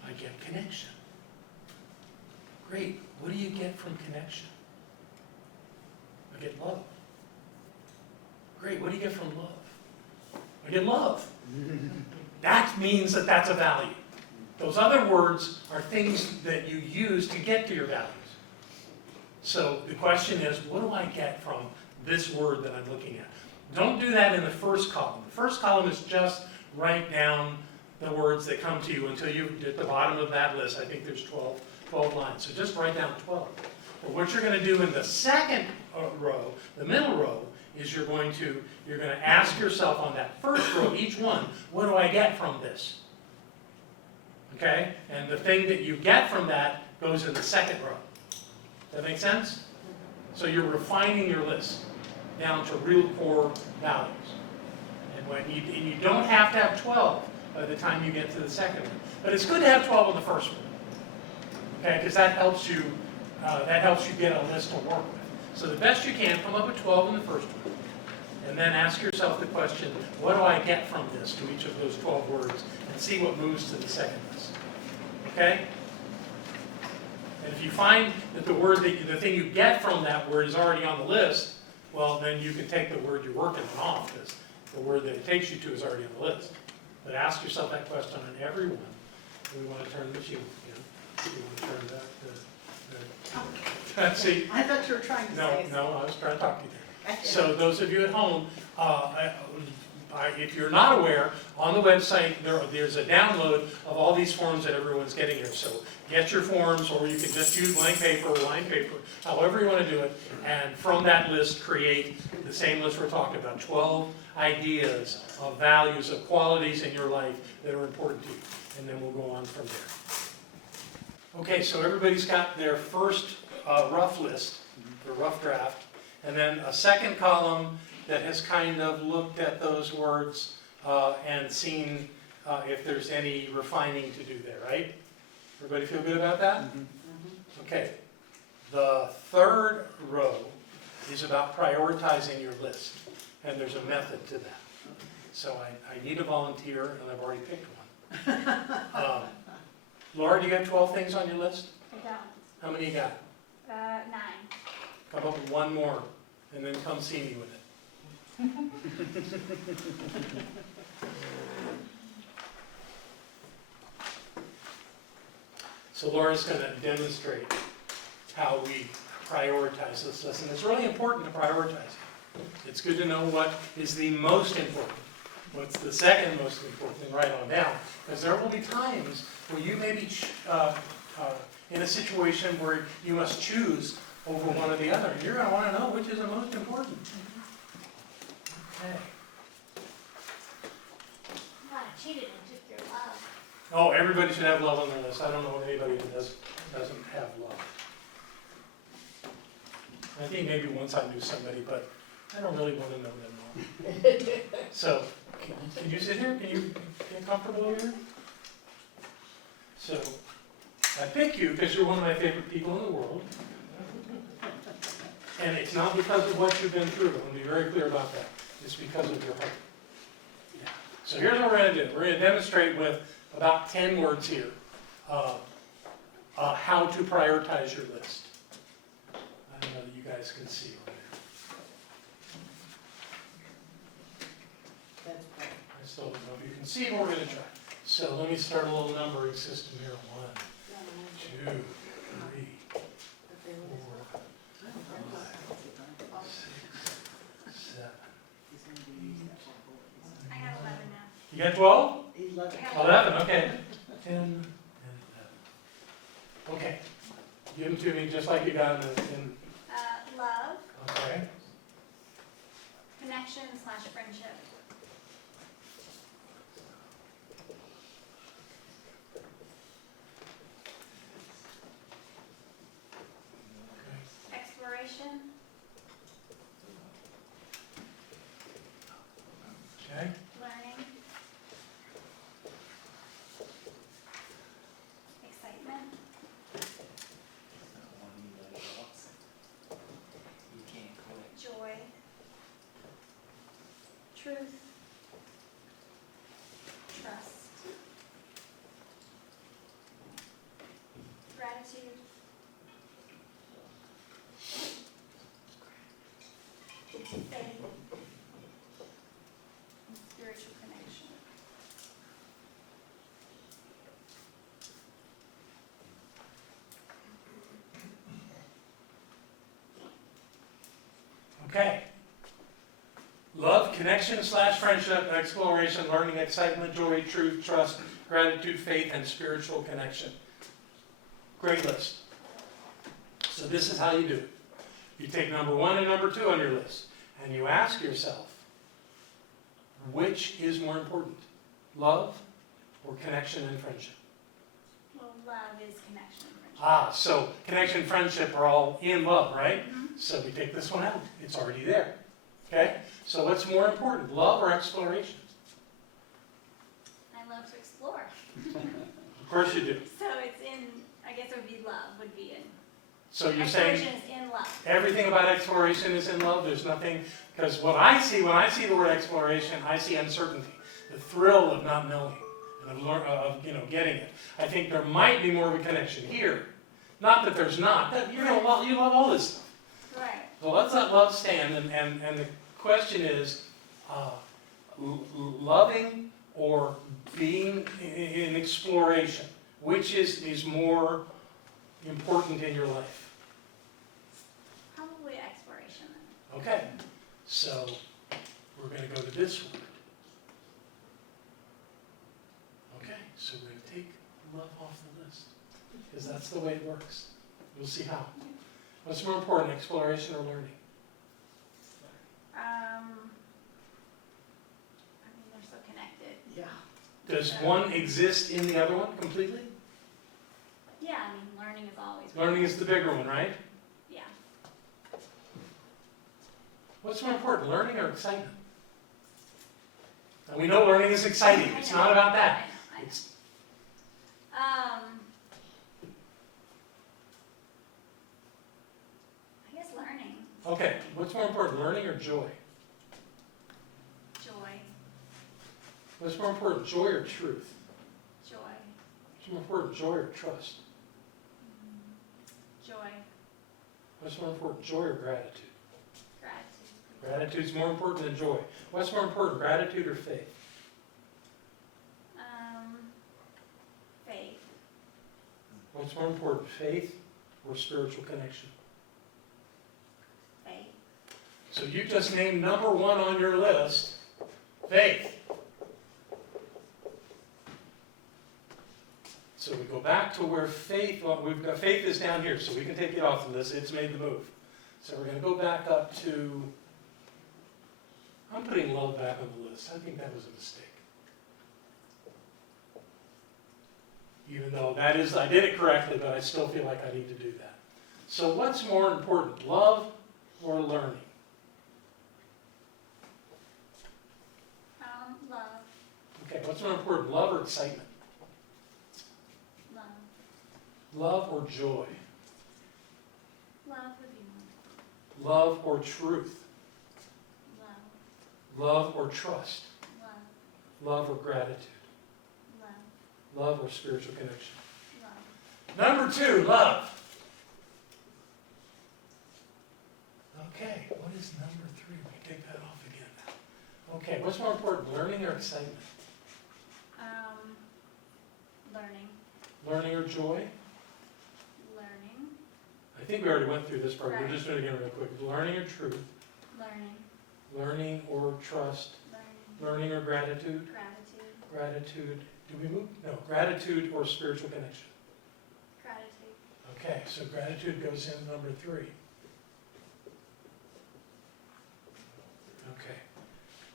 I get connection. Great. What do you get from connection? I get love. Great. What do you get from love? I get love. That means that that's a value. Those other words are things that you use to get to your values. So the question is, what do I get from this word that I'm looking at? Don't do that in the first column. The first column is just write down the words that come to you until you get to the bottom of that list. I think there's 12 lines. So just write down 12. But what you're going to do in the second row, the middle row, is you're going to ask yourself on that first row, each one, what do I get from this? Okay? And the thing that you get from that goes in the second row. Does that make sense? So you're refining your list down to real core values. And you don't have to have 12 by the time you get to the second one. But it's good to have 12 on the first one. Okay? Because that helps you get a list to work with. So the best you can, come up with 12 in the first one. And then ask yourself the question, what do I get from this to each of those 12 words? And see what moves to the second list. Okay? And if you find that the thing you get from that word is already on the list, well, then you can take the word you're working on off, because the word that it takes you to is already on the list. But ask yourself that question on every one. Do we want to turn the machine? Do we want to turn that? See? I thought you were trying to say. No, I was trying to talk to you there. So those of you at home, if you're not aware, on the website there's a download of all these forms that everyone's getting here. So get your forms, or you can just use blank paper or line paper, however you want to do it, and from that list create the same list we're talking about, 12 ideas of values, of qualities in your life that are important to you. And then we'll go on from there. Okay, so everybody's got their first rough list, the rough draft, and then a second column that has kind of looked at those words and seen if there's any refining to do there, right? Everybody feel good about that? Mm-hmm. Okay. The third row is about prioritizing your list, and there's a method to that. So I need a volunteer, and I've already picked one. Laura, do you have 12 things on your list? I don't. How many you got? 9. Come up with one more, and then come see me with it. So Laura's going to demonstrate how we prioritize this list. And it's really important to prioritize it. It's good to know what is the most important. what's the second most important thing? Write on down. Because there will be times where you may be in a situation where you must choose over one or the other. You're going to want to know which is the most important. Okay. I cheated and took your love. Oh, everybody should have love on their list. I don't know anybody that doesn't have love. I think maybe once I knew somebody, but I don't really want to know them more. So, can you sit here? Can you get comfortable over here? So, I pick you because you're one of my favorite people in the world. And it's not because of what you've been through. I want to be very clear about that. It's because of your heart. Yeah. So here's what we're going to do. We're going to demonstrate with about 10 words here how to prioritize your list. I don't know that you guys can see over there. I still don't know if you can see, but we're going to try. So let me start a little numbering system here. 1, 2, 3, 4, 5, 6, 7. I have 11 now. You got 12? 11. 11, okay. 10 and 11. Okay. Give them to me just like you got in Love, okay. connection/friendship, exploration, Okay. learning, excitement, joy, truth, trust, gratitude, faith, and spiritual connection. Okay. Love, connection/friendship, exploration, learning, excitement, joy, truth, trust, gratitude, faith, and spiritual connection. Great list. So this is how you do it. You take number 1 and number 2 on your list, and you ask yourself, which is more important, love or connection and friendship? Well, love is connection and friendship. Ah, so connection and friendship are all in love, right? So we take this one out. It's already there. Okay? So what's more important, love or exploration? I love to explore. Of course you do. So it's in, I guess it would be love, would be in. So you're saying Exploration is in love. everything about exploration is in love? There's nothing, because what I see when I see the word exploration, I see uncertainty, the thrill of not knowing and of getting it. I think there might be more of a connection here. Not that there's not. That, you love all this stuff. Right. So let's let love stand, and the question is, loving or being in exploration, which is more important in your life? Probably exploration then. Okay, so we're going to go to this word. Okay, so we're going to take love off the list, because that's the way it works. We'll see how. What's more important, exploration or learning? I mean, they're so connected. Yeah. Does one exist in the other one completely? Yeah, I mean, learning is always. Learning is the bigger one, right? Yeah. What's more important, learning or excitement? And we know learning is exciting. It's not about that. I know. It's, I guess learning, okay, what's more important, learning or joy? joy, What's more important, joy or truth? joy, What's more important, joy or trust? joy, What's more important, joy or gratitude? gratitude, Gratitude's more important than joy. What's more important, gratitude or faith? faith, What's more important, faith or spiritual connection? faith. So you just named number 1 on your list, faith. So we go back to where faith, well, we've got, faith is down here, so we can take it off the list, it's made the move. So we're gonna go back up to, I'm putting love back on the list, I think that was a mistake. Even though that is, I did it correctly, but I still feel like I need to do that. So what's more important, love or learning? Love. Okay, what's more important, love or excitement? Love. Love or joy? Love would be more. Love or truth? Love. Love or trust? Love. Love or gratitude? Love. Love or spiritual connection? Love. Number 2, love. Okay, what is number 3? We take that off again. Okay, what's more important, learning or excitement? Learning. Learning or joy? Learning. I think we already went through this part, we're Right. just doing it again real quick. Learning or truth? Learning. Learning or trust? Learning. Learning or gratitude? Gratitude. Gratitude, do we move? No, gratitude or spiritual connection? Gratitude. Okay, so gratitude goes in number 3. Okay,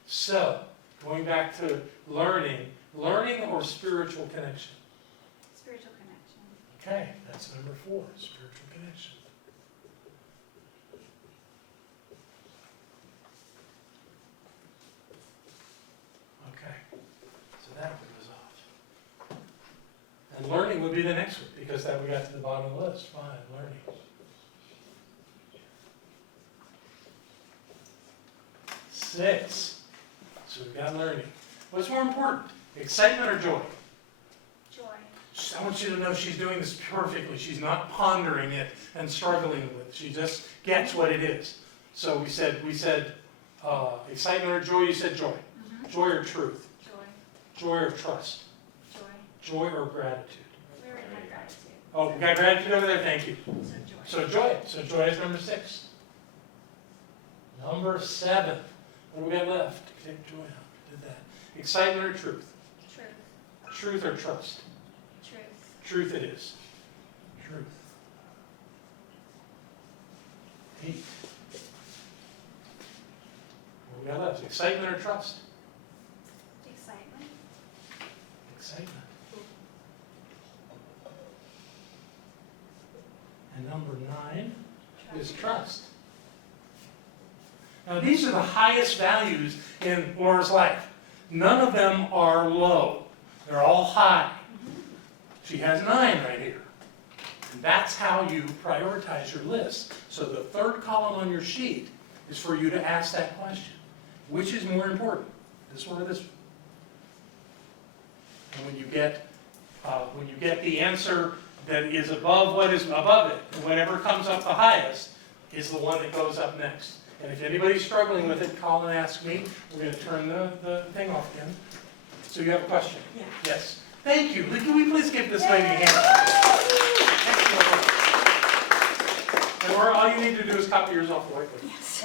so going back to learning or spiritual connection? Spiritual connection. Okay, that's number 4, spiritual connection. Okay, so that one goes off. And learning would be the next one, because that we got to the bottom of the list. Fine, learning. Six. So we've got learning. What's more important, excitement or joy? Joy. I want you to know she's doing this perfectly. She's not pondering it and struggling with it. She just gets what it is. So we said excitement or joy. You said joy. Mm-hmm. Joy or truth. Joy. Joy or trust. Joy. Joy or gratitude. We already had gratitude. Oh, we got gratitude over there. Thank you. So joy. So joy. So joy is number 6. Number 7. What do we got left? Take joy out. Did that. Excitement or truth. Truth. Truth or trust. Truth. Truth it is. Truth. 8. What we got left? Excitement or trust? Excitement. Excitement. And number 9 is trust. Now these are the highest values in Laura's life. None of them are low. They're all high. She has 9 right here. And that's how you prioritize your list. So the 3rd column on your sheet is for you to ask that question. Which is more important, this one or this one? And when you get the answer that is above what is above it, and whatever comes up the highest is the one that goes up next. And if anybody's struggling with it, call and ask me. We're going to turn the thing off again. So you have a question? Yeah. Yes. Thank you. Can we please give this lady a hand? Excellent. And all you need to do is copy yours off the whiteboard. Yes.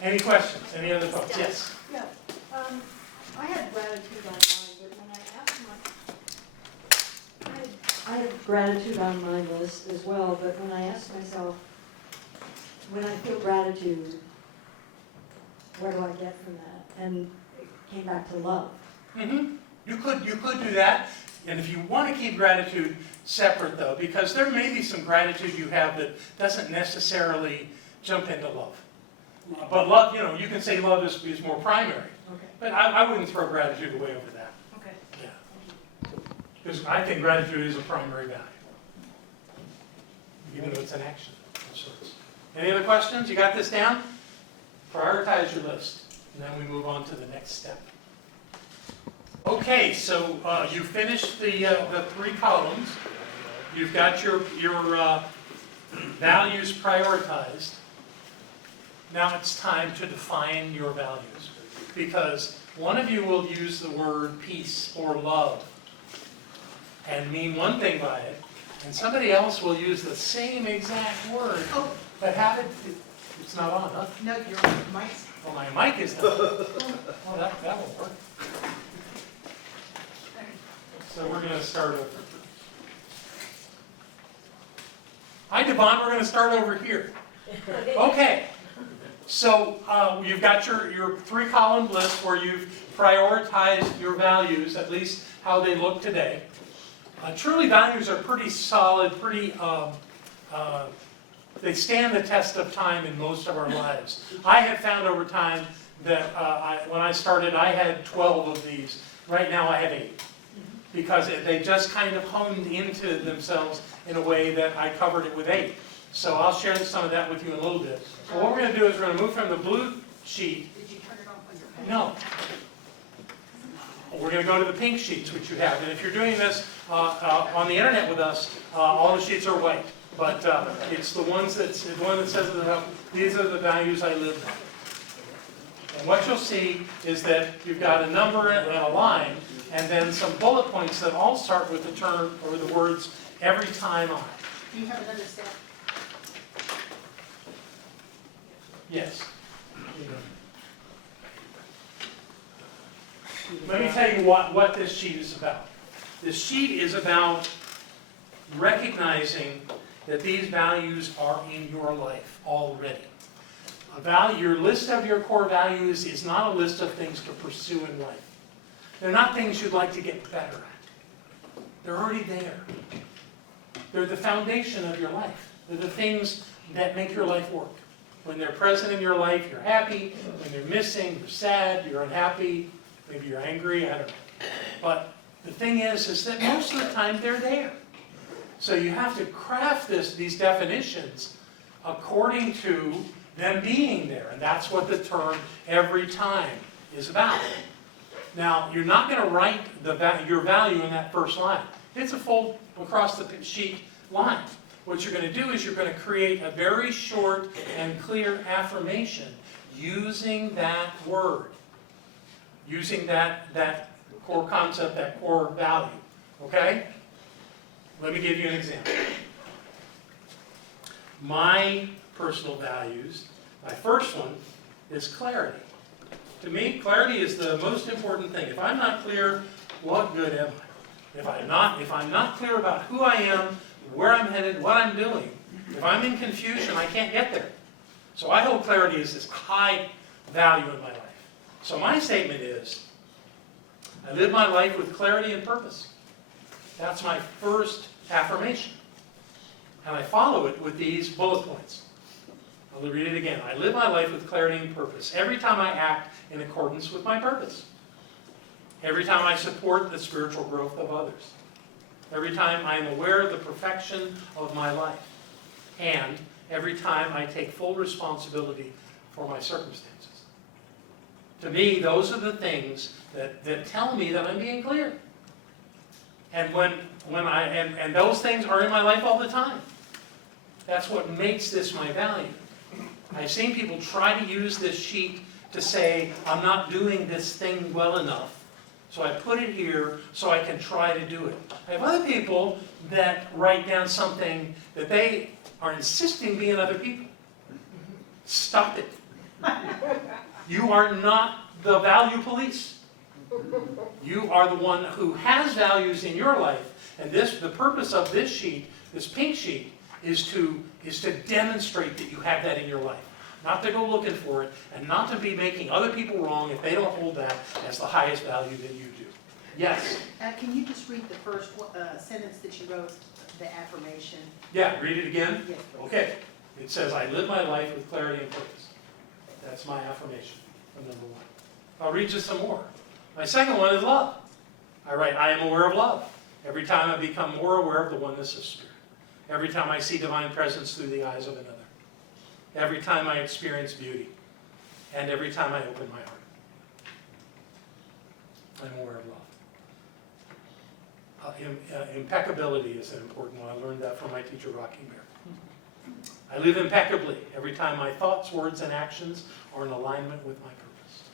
Any questions? Any other thoughts? Yes. Yeah, I had gratitude on mine, but when I asked I had gratitude on my list as well, but when I asked myself, when I feel gratitude, what do I get from that? And it came back to love. Mm-hmm. You could do that. And if you want to keep gratitude separate, though, because there may be some gratitude you have that doesn't necessarily jump into love. But love, you can say love is more primary. Okay. But I wouldn't throw gratitude away over that. Okay. Yeah. Because I think gratitude is a primary value. Even though it's an action of sorts. Any other questions? You got this down? Prioritize your list. And then we move on to the next step. Okay, so you finished the 3 columns. You've got your values prioritized. Now it's time to define your values. Because one of you will use the word peace or love and mean one thing by it, and somebody else will use the same exact word, but have it, it's not on, huh? No, your mic's. Well, my mic is not. Oh, that won't work. to start over. Hi, Devon, we're going to start over here. Okay. So you've got your 3-column list where you've prioritized your values, at least how they look today. Truly, values are pretty solid, they stand the test of time in most of our lives. I have found over time that when I started, I had 12 of these. Right now, I have 8. Because they just kind of honed into themselves in a way that I covered it with 8. So I'll share some of that with you in a little bit. So what we're going to do is we're going to move from the blue sheet. Did you turn it off on your phone? No. We're going to go to the pink sheets, which you have. And if you're doing this on the internet with us, all the sheets are white. But it's the one that says at the top, these are the values I live by. And what you'll see is that you've got a number and a line, and then some bullet points that all start with the term or the words, every time I. Do you have another step? Yes. Let me tell you what this sheet is about. This sheet is about recognizing that these values are in your life already. Your list of your core values is not a list of things to pursue in life. They're not things you'd like to get better at. They're already there. They're the foundation of your life. They're the things that make your life work. When they're present in your life, you're happy. When they're missing, you're sad, you're unhappy, maybe you're angry, I don't know. But the thing is that most of the time they're there. So you have to craft these definitions according to them being there. And that's what the term every time is about. Now, you're not going to write your value in that first line. It's a full across the sheet line. What you're going to do is you're going to create a very short and clear affirmation using that word, using that core concept, that core value. Okay? Let me give you an example. My personal values, my first one is clarity. To me, clarity is the most important thing. If I'm not clear, what good am I? If I'm not clear about who I am, where I'm headed, what I'm doing, if I'm in confusion, I can't get there. So I hold clarity as this high value in my life. So my statement is, I live my life with clarity and purpose. That's my first affirmation. And I follow it with these bullet points. I'll read it again. I live my life with clarity and purpose. Every time I act in accordance with my purpose. Every time I support the spiritual growth of others. Every time I am aware of the perfection of my life. And every time I take full responsibility for my circumstances. To me, those are the things that tell me that I'm being clear. And when those things are in my life all the time. That's what makes this my value. I've seen people try to use this sheet to say, I'm not doing this thing well enough. So I put it here so I can try to do it. I have other people that write down something that they are insisting be in other people. Stop it. You are not the value police. You are the one who has values in your life. And the purpose of this sheet, this pink sheet, is to demonstrate that you have that in your life. Not to go looking for it, and not to be making other people wrong if they don't hold that as the highest value that you do. Yes? Can you just read the first sentence that you wrote, the affirmation? Yeah, read it again? Yes, please. Okay. It says, I live my life with clarity and purpose. That's my affirmation from number 1. I'll read just some more. My second one is love. I write, I am aware of love. Every time I become more aware of the oneness of spirit. Every time I see divine presence through the eyes of another. Every time I experience beauty. And every time I open my heart. I'm aware of love. Impeccability is an important one. I learned that from my teacher, Rocky Bear. I live impeccably every time my thoughts, words, and actions are in alignment with my purpose.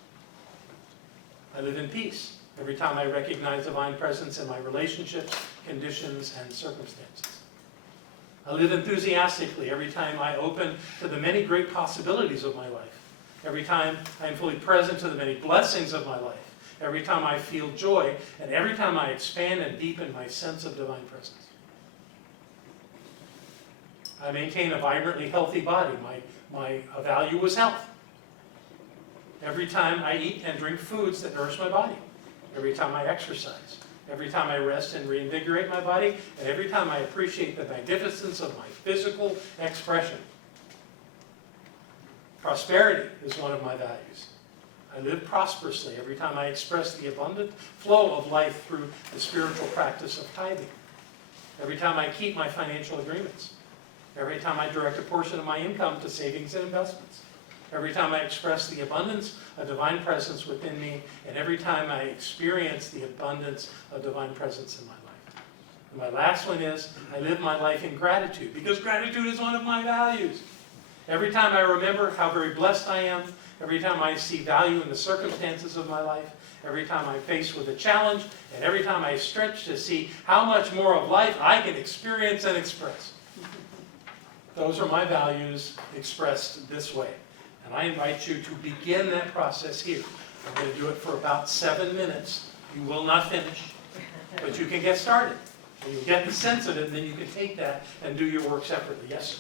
I live in peace every time I recognize divine presence in my relationships, conditions, and circumstances. I live enthusiastically every time I open to the many great possibilities of my life. Every time I am fully present to the many blessings of my life. every time I feel joy, and every time I expand and deepen my sense of divine presence. I maintain a vibrantly healthy body. My value is health. Every time I eat and drink foods that nourish my body. Every time I exercise. Every time I rest and reinvigorate my body. And every time I appreciate the magnificence of my physical expression. Prosperity is one of my values. I live prosperously every time I express the abundant flow of life through the spiritual practice of tithing. Every time I keep my financial agreements. Every time I direct a portion of my income to savings and investments. Every time I express the abundance of divine presence within me, and every time I experience the abundance of divine presence in my life. And my last one is, I live my life in gratitude, because gratitude is one of my values. Every time I remember how very blessed I am, every time I see value in the circumstances of my life, every time I'm faced with a challenge, and every time I stretch to see how much more of life I can experience and express. Those are my values expressed this way. And I invite you to begin that process here. I'm going to do it for about 7 minutes. You will not finish, but you can get started. And you'll get the sense of it, and then you can take that and do your work separately. Yes, sir?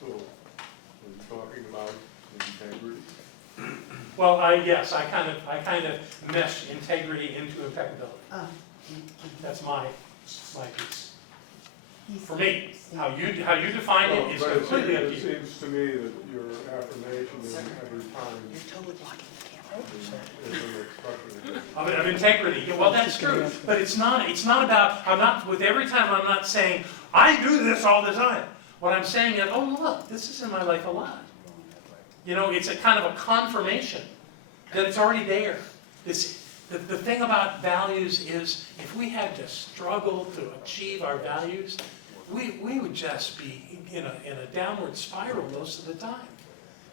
So, are you talking about integrity? Well, yes, I kind of mesh integrity into impeccability. That's my piece. For me, how you define it is completely up to you. It seems to me that your affirmation is every time is an expression Of integrity. Yeah, well, that's true, but it's not about, with every time I'm not saying, I do this all the time. What I'm saying is, oh look, this is in my life a lot. You know, it's a kind of a confirmation that it's already there. The thing about values is, if we had to struggle to achieve our values, we would just be in a downward spiral most of the time.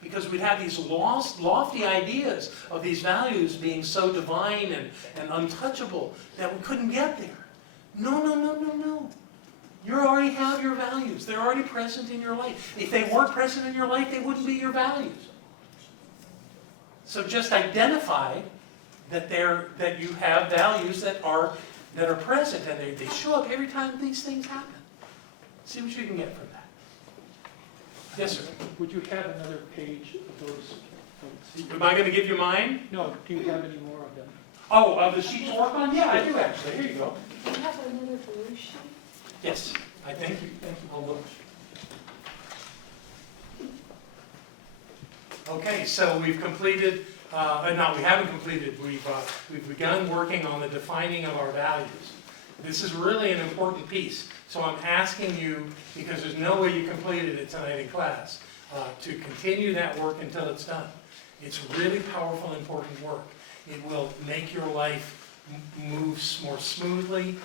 Because we'd have these lofty ideas of these values being so divine and untouchable that we couldn't get there. No. You already have your values. They're already present in your life. If they weren't present in your life, they wouldn't be your values. So just identify that you have values that are present, and they show up every time these things happen. See what you can get from that. Yes, sir. Would you have another page of those? Am I going to give you mine? No, do you have any more of them? Oh, of the sheets to work on? Yeah, I do actually. Here you go. Do you have another blue sheet? Yes, I thank you. Thank you very much. Okay, so we've completed, no, we haven't completed. We've begun working on the defining of our values. This is really an important piece. So I'm asking you, because there's no way you completed it tonight in class, to continue that work until it's done. It's really powerful, important work. It will make your life move more smoothly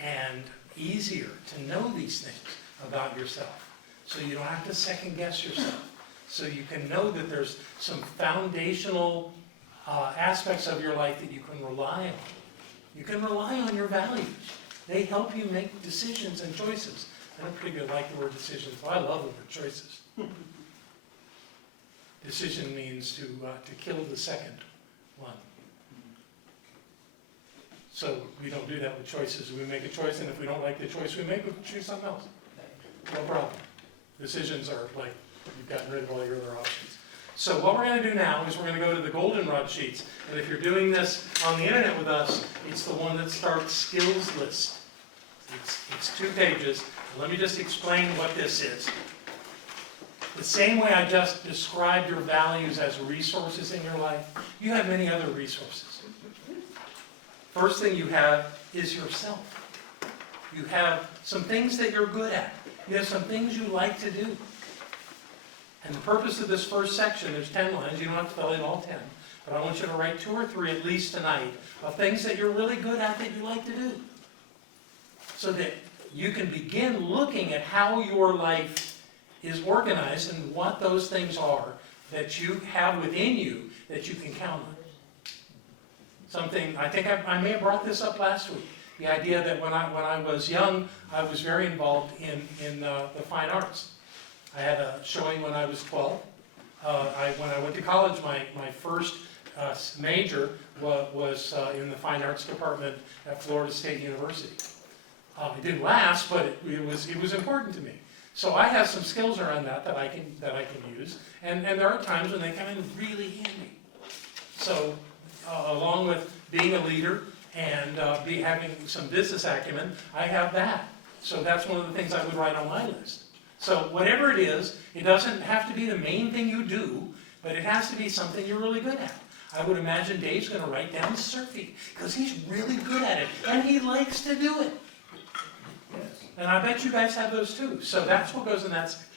and easier to know these things about yourself. So you don't have to second guess yourself. So you can know that there's some foundational aspects of your life that you can rely on. You can rely on your values. They help you make decisions and choices. I don't particularly like the word decisions, but I love the word choices. Decision means to kill the second one. So we don't do that with choices. We make a choice, and if we don't like the choice we make, we choose something else. No problem. Decisions are like you've gotten rid of all your other options. So what we're going to do now is we're going to go to the Goldenrod Sheets. And if you're doing this on the internet with us, it's the one that starts Skills List. It's 2 pages. Let me just explain what this is. The same way I just described your values as resources in your life, you have many other resources. First thing you have is yourself. You have some things that you're good at. You have some things you like to do. And the purpose of this first section, there's 10 lines, you don't have to fill in all 10, but I want you to write 2 or 3 at least tonight of things that you're really good at that you like to do. So that you can begin looking at how your life is organized and what those things are that you have within you that you can count on. Something, I think I may have brought this up last week, the idea that when I was young, I was very involved in the fine arts. I had a showing when I was 12. When I went to college, my first major was in the fine arts department at Florida State University. It didn't last, but it was important to me. So I have some skills around that I can use, and there are times when they come in really handy. So along with being a leader and having some business acumen, I have that. So that's one of the things I would write on my list. So whatever it is, it doesn't have to be the main thing you do, but it has to be something you're really good at. I would imagine Dave's going to write down surfing, because he's really good at it, and he likes to do it. And I bet you guys have those too. So that's what goes in that section.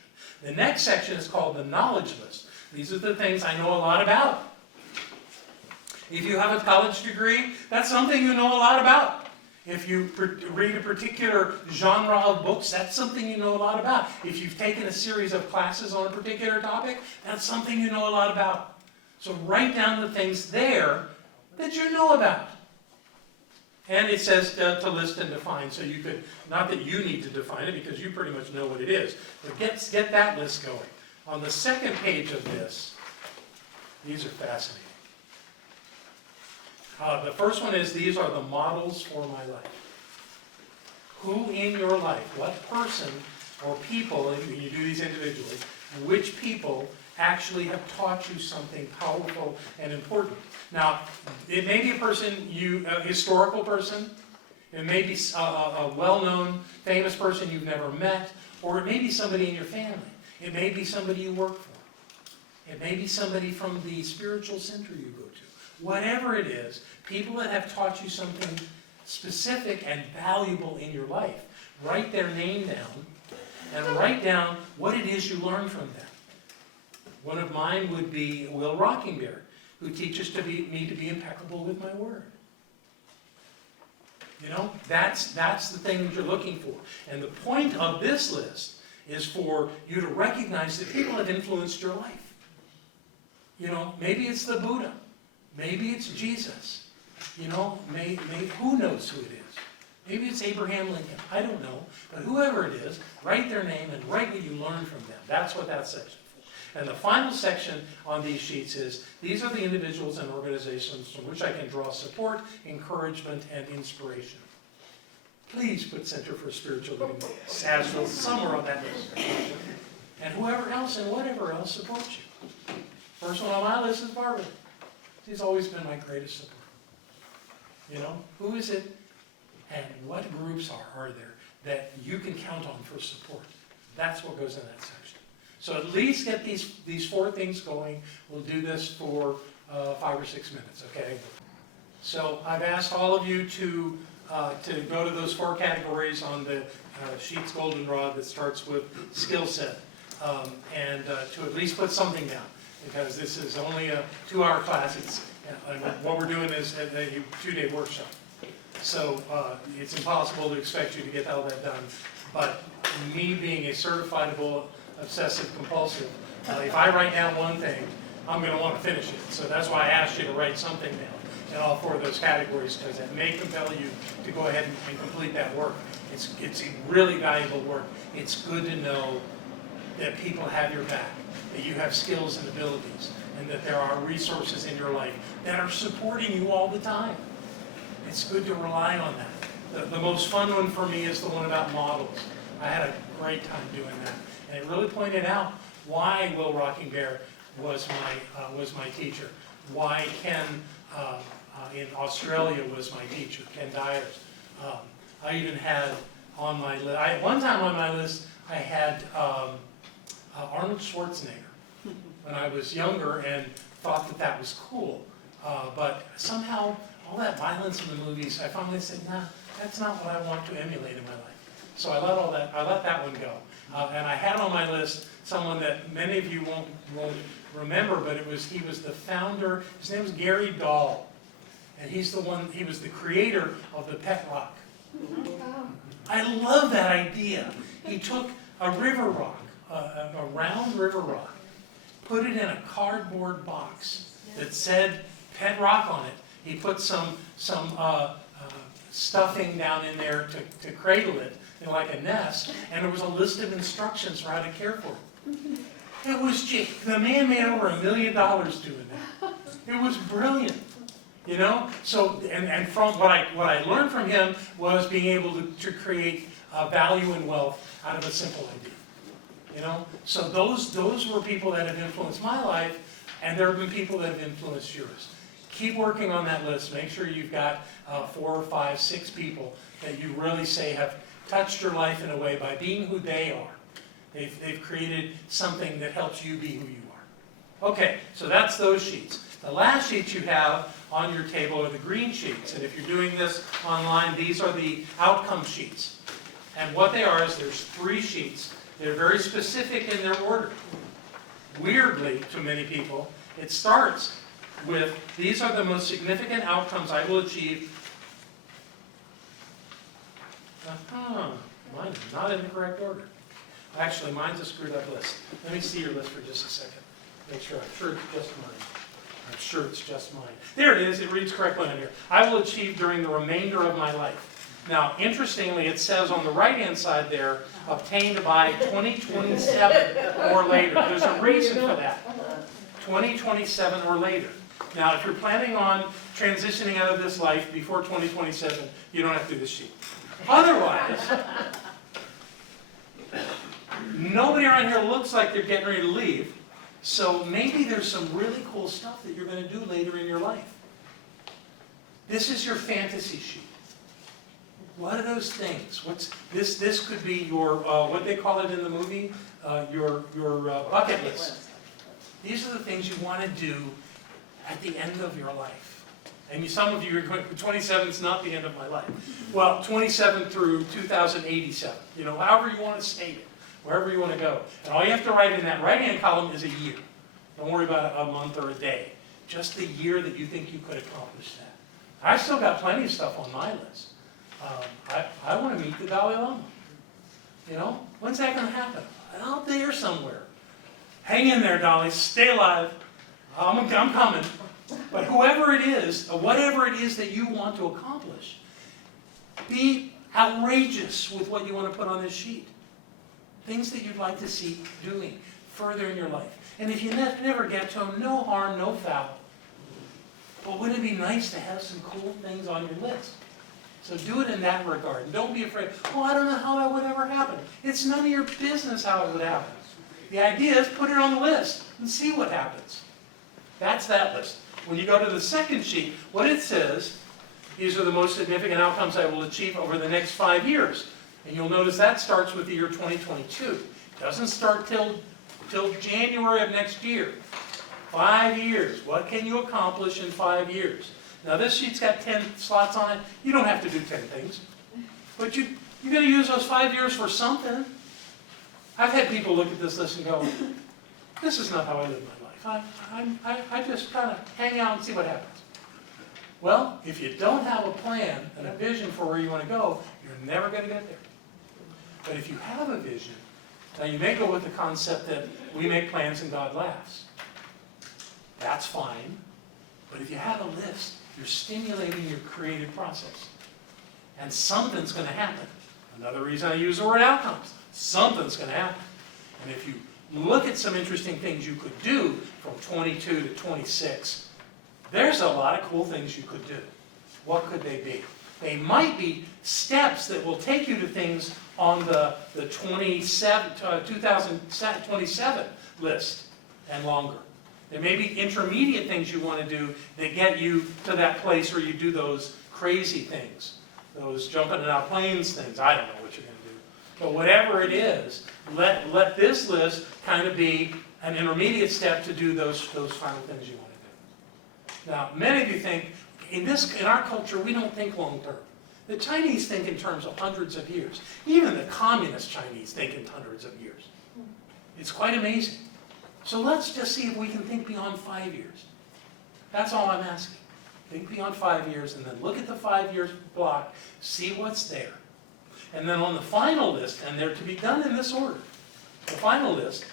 The next section is called the knowledge list. These are the things I know a lot about. If you have a college degree, that's something you know a lot about. If you read a particular genre of books, that's something you know a lot about. If you've taken a series of classes on a particular topic, that's something you know a lot about. So write down the things there that you know about. And it says to list and define, so you could, not that you need to define it because you pretty much know what it is, but get that list going. On the second page of this, these are fascinating. The first one is, these are the models for my life. Who in your life, what person or people, and you do these individually, which people actually have taught you something powerful and important. Now, it may be a person, a historical person, it may be a well-known, famous person you've never met, or it may be somebody in your family. It may be somebody you work for. It may be somebody from the spiritual center you go to. Whatever it is, people that have taught you something specific and valuable in your life, write their name down, and write down what it is you learned from them. One of mine would be Will Rockingbear, who teaches me to be impeccable with my word. You know, that's the thing that you're looking for. And the point of this list is for you to recognize that people have influenced your life. You know, maybe it's the Buddha. Maybe it's Jesus. You know, who knows who it is? Maybe it's Abraham Lincoln. I don't know. But whoever it is, write their name and write what you learned from them. That's what that section is for. And the final section on these sheets is, these are the individuals and organizations from which I can draw support, encouragement, and inspiration. Please put Center for Spiritual Living Asheville somewhere on that list. And whoever else and whatever else supports you. First one on my list is Barbara. She's always been my greatest support. You know, who is it and what groups are there that you can count on for support? That's what goes in that section. So at least get these 4 things going. We'll do this for 5 or 6 minutes, okay? So I've asked all of you to go to those 4 categories on the Sheets Goldenrod that starts with skill set, and to at least put something down, because this is only a 2-hour class. What we're doing is a 2-day workshop. So it's impossible to expect you to get all that done. But me being a certifiable obsessive compulsive, if I write down one thing, I'm going to want to finish it. So that's why I asked you to write something down in all 4 of those categories, because it may compel you to go ahead and complete that work. It's really valuable work. It's good to know that people have your back, that you have skills and abilities, and that there are resources in your life that are supporting you all the time. It's good to rely on that. The most fun one for me is the one about models. I had a great time doing that. And it really pointed out why Will Rockingbear was my teacher, why Ken in Australia was my teacher, Ken Dyers. I even had on my list, one time on my list, I had Arnold Schwarzenegger when I was younger and thought that was cool. But somehow, all that violence in the movies, I finally said, nah, that's not what I want to emulate in my life. So I let that one go. And I had on my list someone that many of you won't remember, but he was the founder, his name was Gary Dahl. And he was the creator of the pet rock. I love that idea. He took a river rock, a round river rock, put it in a cardboard box that said pet rock on it. He put some stuffing down in there to cradle it, like a nest, and there was a list of instructions for how to care for it. It was the man made over $1 million doing that. It was brilliant. You know, so, and from what I learned from him was being able to create value and wealth out of a simple idea. You know, so those were people that have influenced my life, and there have been people that have influenced yours. Keep working on that list. Make sure you've got 4, 5, 6 people that you really say have touched your life in a way by being who they are. They've created something that helps you be who you are. Okay, so that's those sheets. The last sheets you have on your table are the green sheets, and if you're doing this online, these are the outcome sheets. And what they are is there's 3 sheets. They're very specific in their order. Weirdly, to many people, it starts with, these are the most significant outcomes I will achieve. Mine is not in the correct order. Actually, mine's a screwed up list. Let me see your list for just a second. Make sure, I'm sure it's just mine. I'm sure it's just mine. There it is, it reads correctly on here. I will achieve during the remainder of my life. Now, interestingly, it says on the right-hand side there, obtained by 2027 or later. There's a reason for that. 2027 or later. Now, if you're planning on transitioning out of this life before 2027, you don't have to do this sheet. Otherwise, nobody around here looks like they're getting ready to leave, so maybe there's some really cool stuff that you're going to do later in your life. This is your fantasy sheet. What are those things? What's this? This could be your what they call it in the movie, your bucket list. These are the things you want to do at the end of your life. And some of you are going, 27 is not the end of my life. Well, 27 through 2087. You know, however you want to state it, wherever you want to go. And all you have to write in that right-hand column is a year. Don't worry about a month or a day. Just the year that you think you could accomplish that. I've still got plenty of stuff on my list. I want to meet the Dalai Lama. You know, when's that going to happen? Out there somewhere. Hang in there, Dolly. Stay alive. I'm coming. But whoever it is, or whatever it is that you want to accomplish, be outrageous with what you want to put on this sheet. Things that you'd like to see doing further in your life. And if you never get to them, no harm, no foul. But wouldn't it be nice to have some cool things on your list? So do it in that regard. And don't be afraid, oh, I don't know how that would ever happen. It's none of your business how it would happen. The idea is put it on the list and see what happens. That's that list. When you go to the second sheet, what it says, these are the most significant outcomes I will achieve over the next 5 years. And you'll notice that starts with the year 2022. It doesn't start till January of next year. 5 years. What can you accomplish in 5 years? Now this sheet's got 10 slots on it. You don't have to do 10 things. But you're going to use those 5 years for something. I've had people look at this list and go, this is not how I live my life. I just kind of hang out and see what happens. Well, if you don't have a plan and a vision for where you want to go, you're never going to get there. But if you have a vision, now you may go with the concept that we make plans and God laughs. That's fine. But if you have a list, you're stimulating your creative process. And something's going to happen. Another reason I use the word outcomes. Something's going to happen. And if you look at some interesting things you could do from 22 to 26, there's a lot of cool things you could do. What could they be? They might be steps that will take you to things on the 2027 list and longer. There may be intermediate things you want to do that get you to that place where you do those crazy things, those jumping out planes things. I don't know what you're going to do. But whatever it is, let this list kind of be an intermediate step to do those final things you want to do. Now, many of you think, in our culture, we don't think long term. The Chinese think in terms of hundreds of years. Even the communist Chinese think in hundreds of years. It's quite amazing. So let's just see if we can think beyond 5 years. That's all I'm asking. Think beyond 5 years and then look at the 5 years block, see what's there. And then on the final list, and they're to be done in this order, the final list,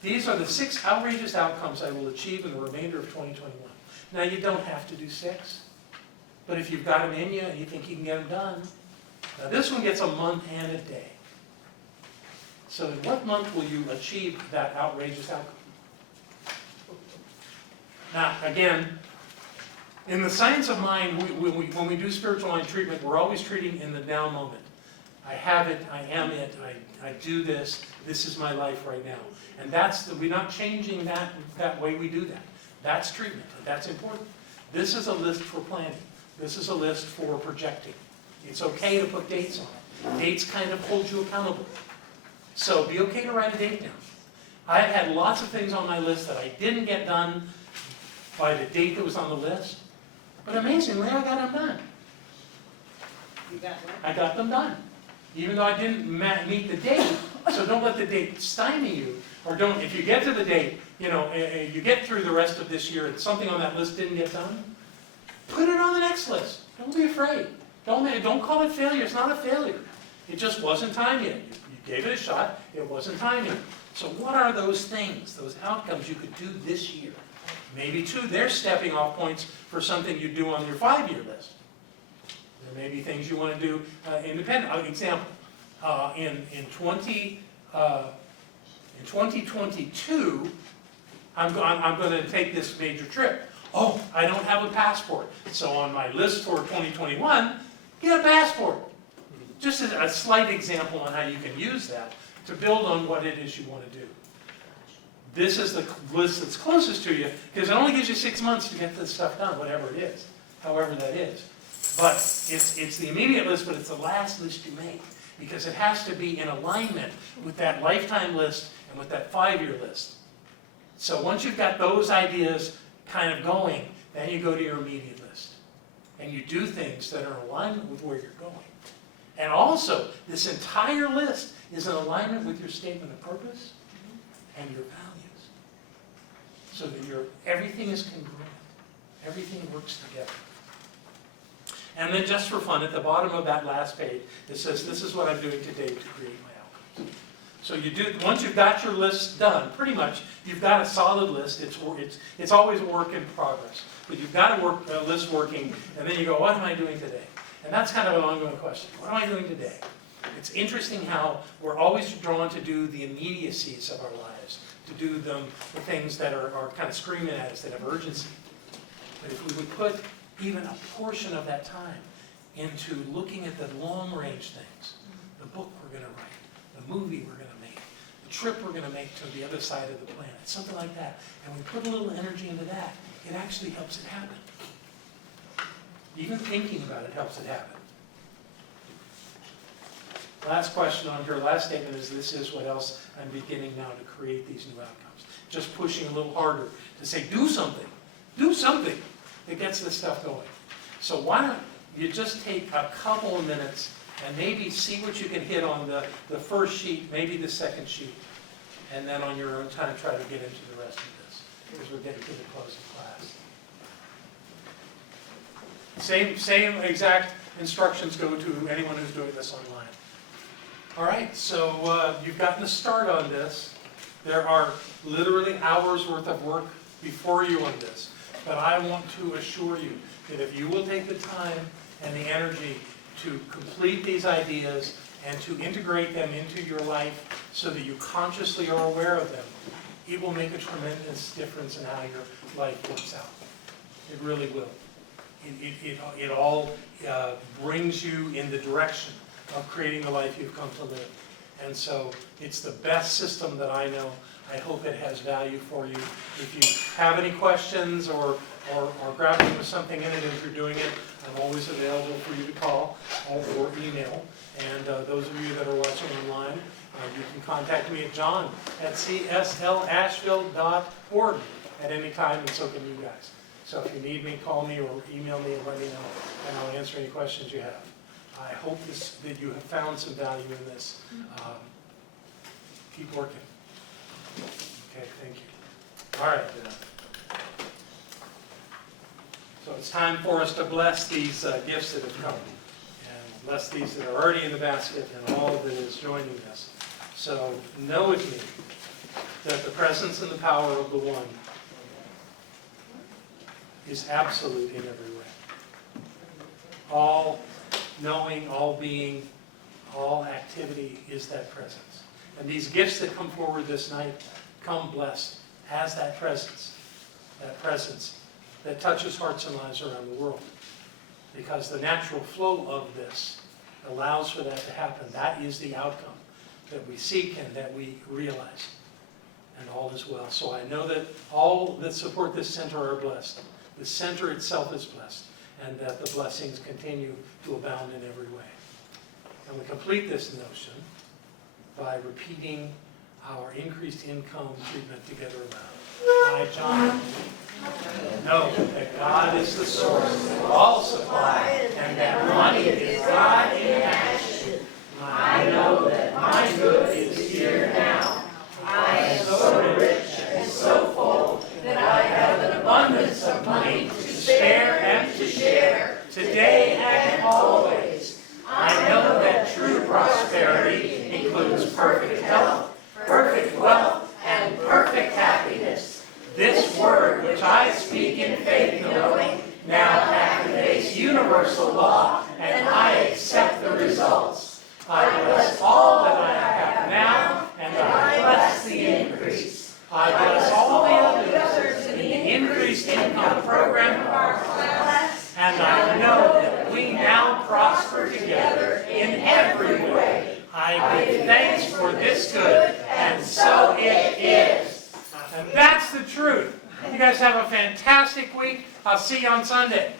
these are the 6 outrageous outcomes I will achieve in the remainder of 2021. Now you don't have to do 6, but if you've got them in you and you think you can get them done, now this one gets a month and a day. So in what month will you achieve that outrageous outcome? Now, again, In the science of mind, when we do spiritual mind treatment, we're always treating in the now moment. I have it, I am it, I do this, this is my life right now. And we're not changing that way we do that. That's treatment, and that's important. This is a list for planning. This is a list for projecting. It's okay to put dates on it. Dates kind of hold you accountable. So be okay to write a date down. I had lots of things on my list that I didn't get done by the date that was on the list. But amazingly, I got them done. You got one? I got them done. Even though I didn't meet the date, so don't let the date stymie you. Or don't, if you get to the date, you get through the rest of this year and something on that list didn't get done, put it on the next list. Don't be afraid. Don't call it failure. It's not a failure. It just wasn't time yet. You gave it a shot. It wasn't time yet. So what are those things, those outcomes you could do this year? Maybe they're stepping off points for something you do on your 5-year list. There may be things you want to do independent. Example, in 2022, I'm going to take this major trip. Oh, I don't have a passport. So on my list for 2021, get a passport. Just a slight example on how you can use that to build on what it is you want to do. This is the list that's closest to you, because it only gives you 6 months to get this stuff done, whatever it is, however that is. But it's the immediate list, but it's the last list you make, because it has to be in alignment with that lifetime list and with that 5-year list. So once you've got those ideas kind of going, then you go to your immediate list. And you do things that are in alignment with where you're going. And also, this entire list is in alignment with your statement of purpose and your values. So that everything is congruent. Everything works together. And then just for fun, at the bottom of that last page, it says, this is what I'm doing today to create my outcomes. So once you've got your list done, pretty much, you've got a solid list. It's always a work in progress. But you've got a list working, and then you go, what am I doing today? And that's kind of an ongoing question. What am I doing today? It's interesting how we're always drawn to do the immediacies of our lives, to do the things that are kind of screaming at us, that have urgency. But if we would put even a portion of that time into looking at the long-range things, the book we're going to write, the movie we're going to make, the trip we're going to make to the other side of the planet, something like that, and we put a little energy into that, it actually helps it happen. Even thinking about it helps it happen. Last question on here, last statement is, this is what else I'm beginning now to create these new outcomes. Just pushing a little harder to say, do something that gets this stuff going. So why don't you just take a couple of minutes and maybe see what you can hit on the first sheet, maybe the second sheet, and then on your own time try to get into the rest of this, because we're getting to the close of class. Same exact instructions go to anyone who's doing this online. All right, so you've gotten a start on this. There are literally hours worth of work before you on this. But I want to assure you that if you will take the time and the energy to complete these ideas and to integrate them into your life so that you consciously are aware of them, it will make a tremendous difference in how your life works out. It really will. It all brings you in the direction of creating the life you've come to live. And so it's the best system that I know. I hope it has value for you. If you have any questions or grappling with something in it as you're doing it, I'm always available for you to call or email. And those of you that are watching online, you can contact me at john@cslasheville.org at any time, and so can you guys. So if you need me, call me or email me and let me know, and I'll answer any questions you have. I hope that you have found some value in this. Keep working. Okay, thank you. All right. So it's time for us to bless these gifts that have come, and bless these that are already in the basket and all that is joining us. So know with me that the presence and the power of the One is absolute in every way. All knowing, all being, all activity is that presence. And these gifts that come forward this night come blessed as that presence that touches hearts and lives around the world. Because the natural flow of this allows for that to happen. That is the outcome that we seek and that we realize. And all is well. So I know that all that support this center are blessed. The center itself is blessed, and that the blessings continue to abound in every way. And we complete this notion by repeating our increased income treatment together aloud. I, John, know that God is the source of all supply, and that money is God in action. I know that my good is here now. I am so rich and so full that I have an abundance of money to spare and to share, today and always. I know that true prosperity includes perfect health, perfect wealth, and perfect happiness. This word which I speak in faith knowing now activates universal law, and I accept the results. I bless all that I have now, and I bless the increase. I bless all the others in the increased income program of our class, and I know that we now prosper together in every way. I give thanks for this good, and so it is. And that's the truth. You guys have a fantastic week. I'll see you on Sunday.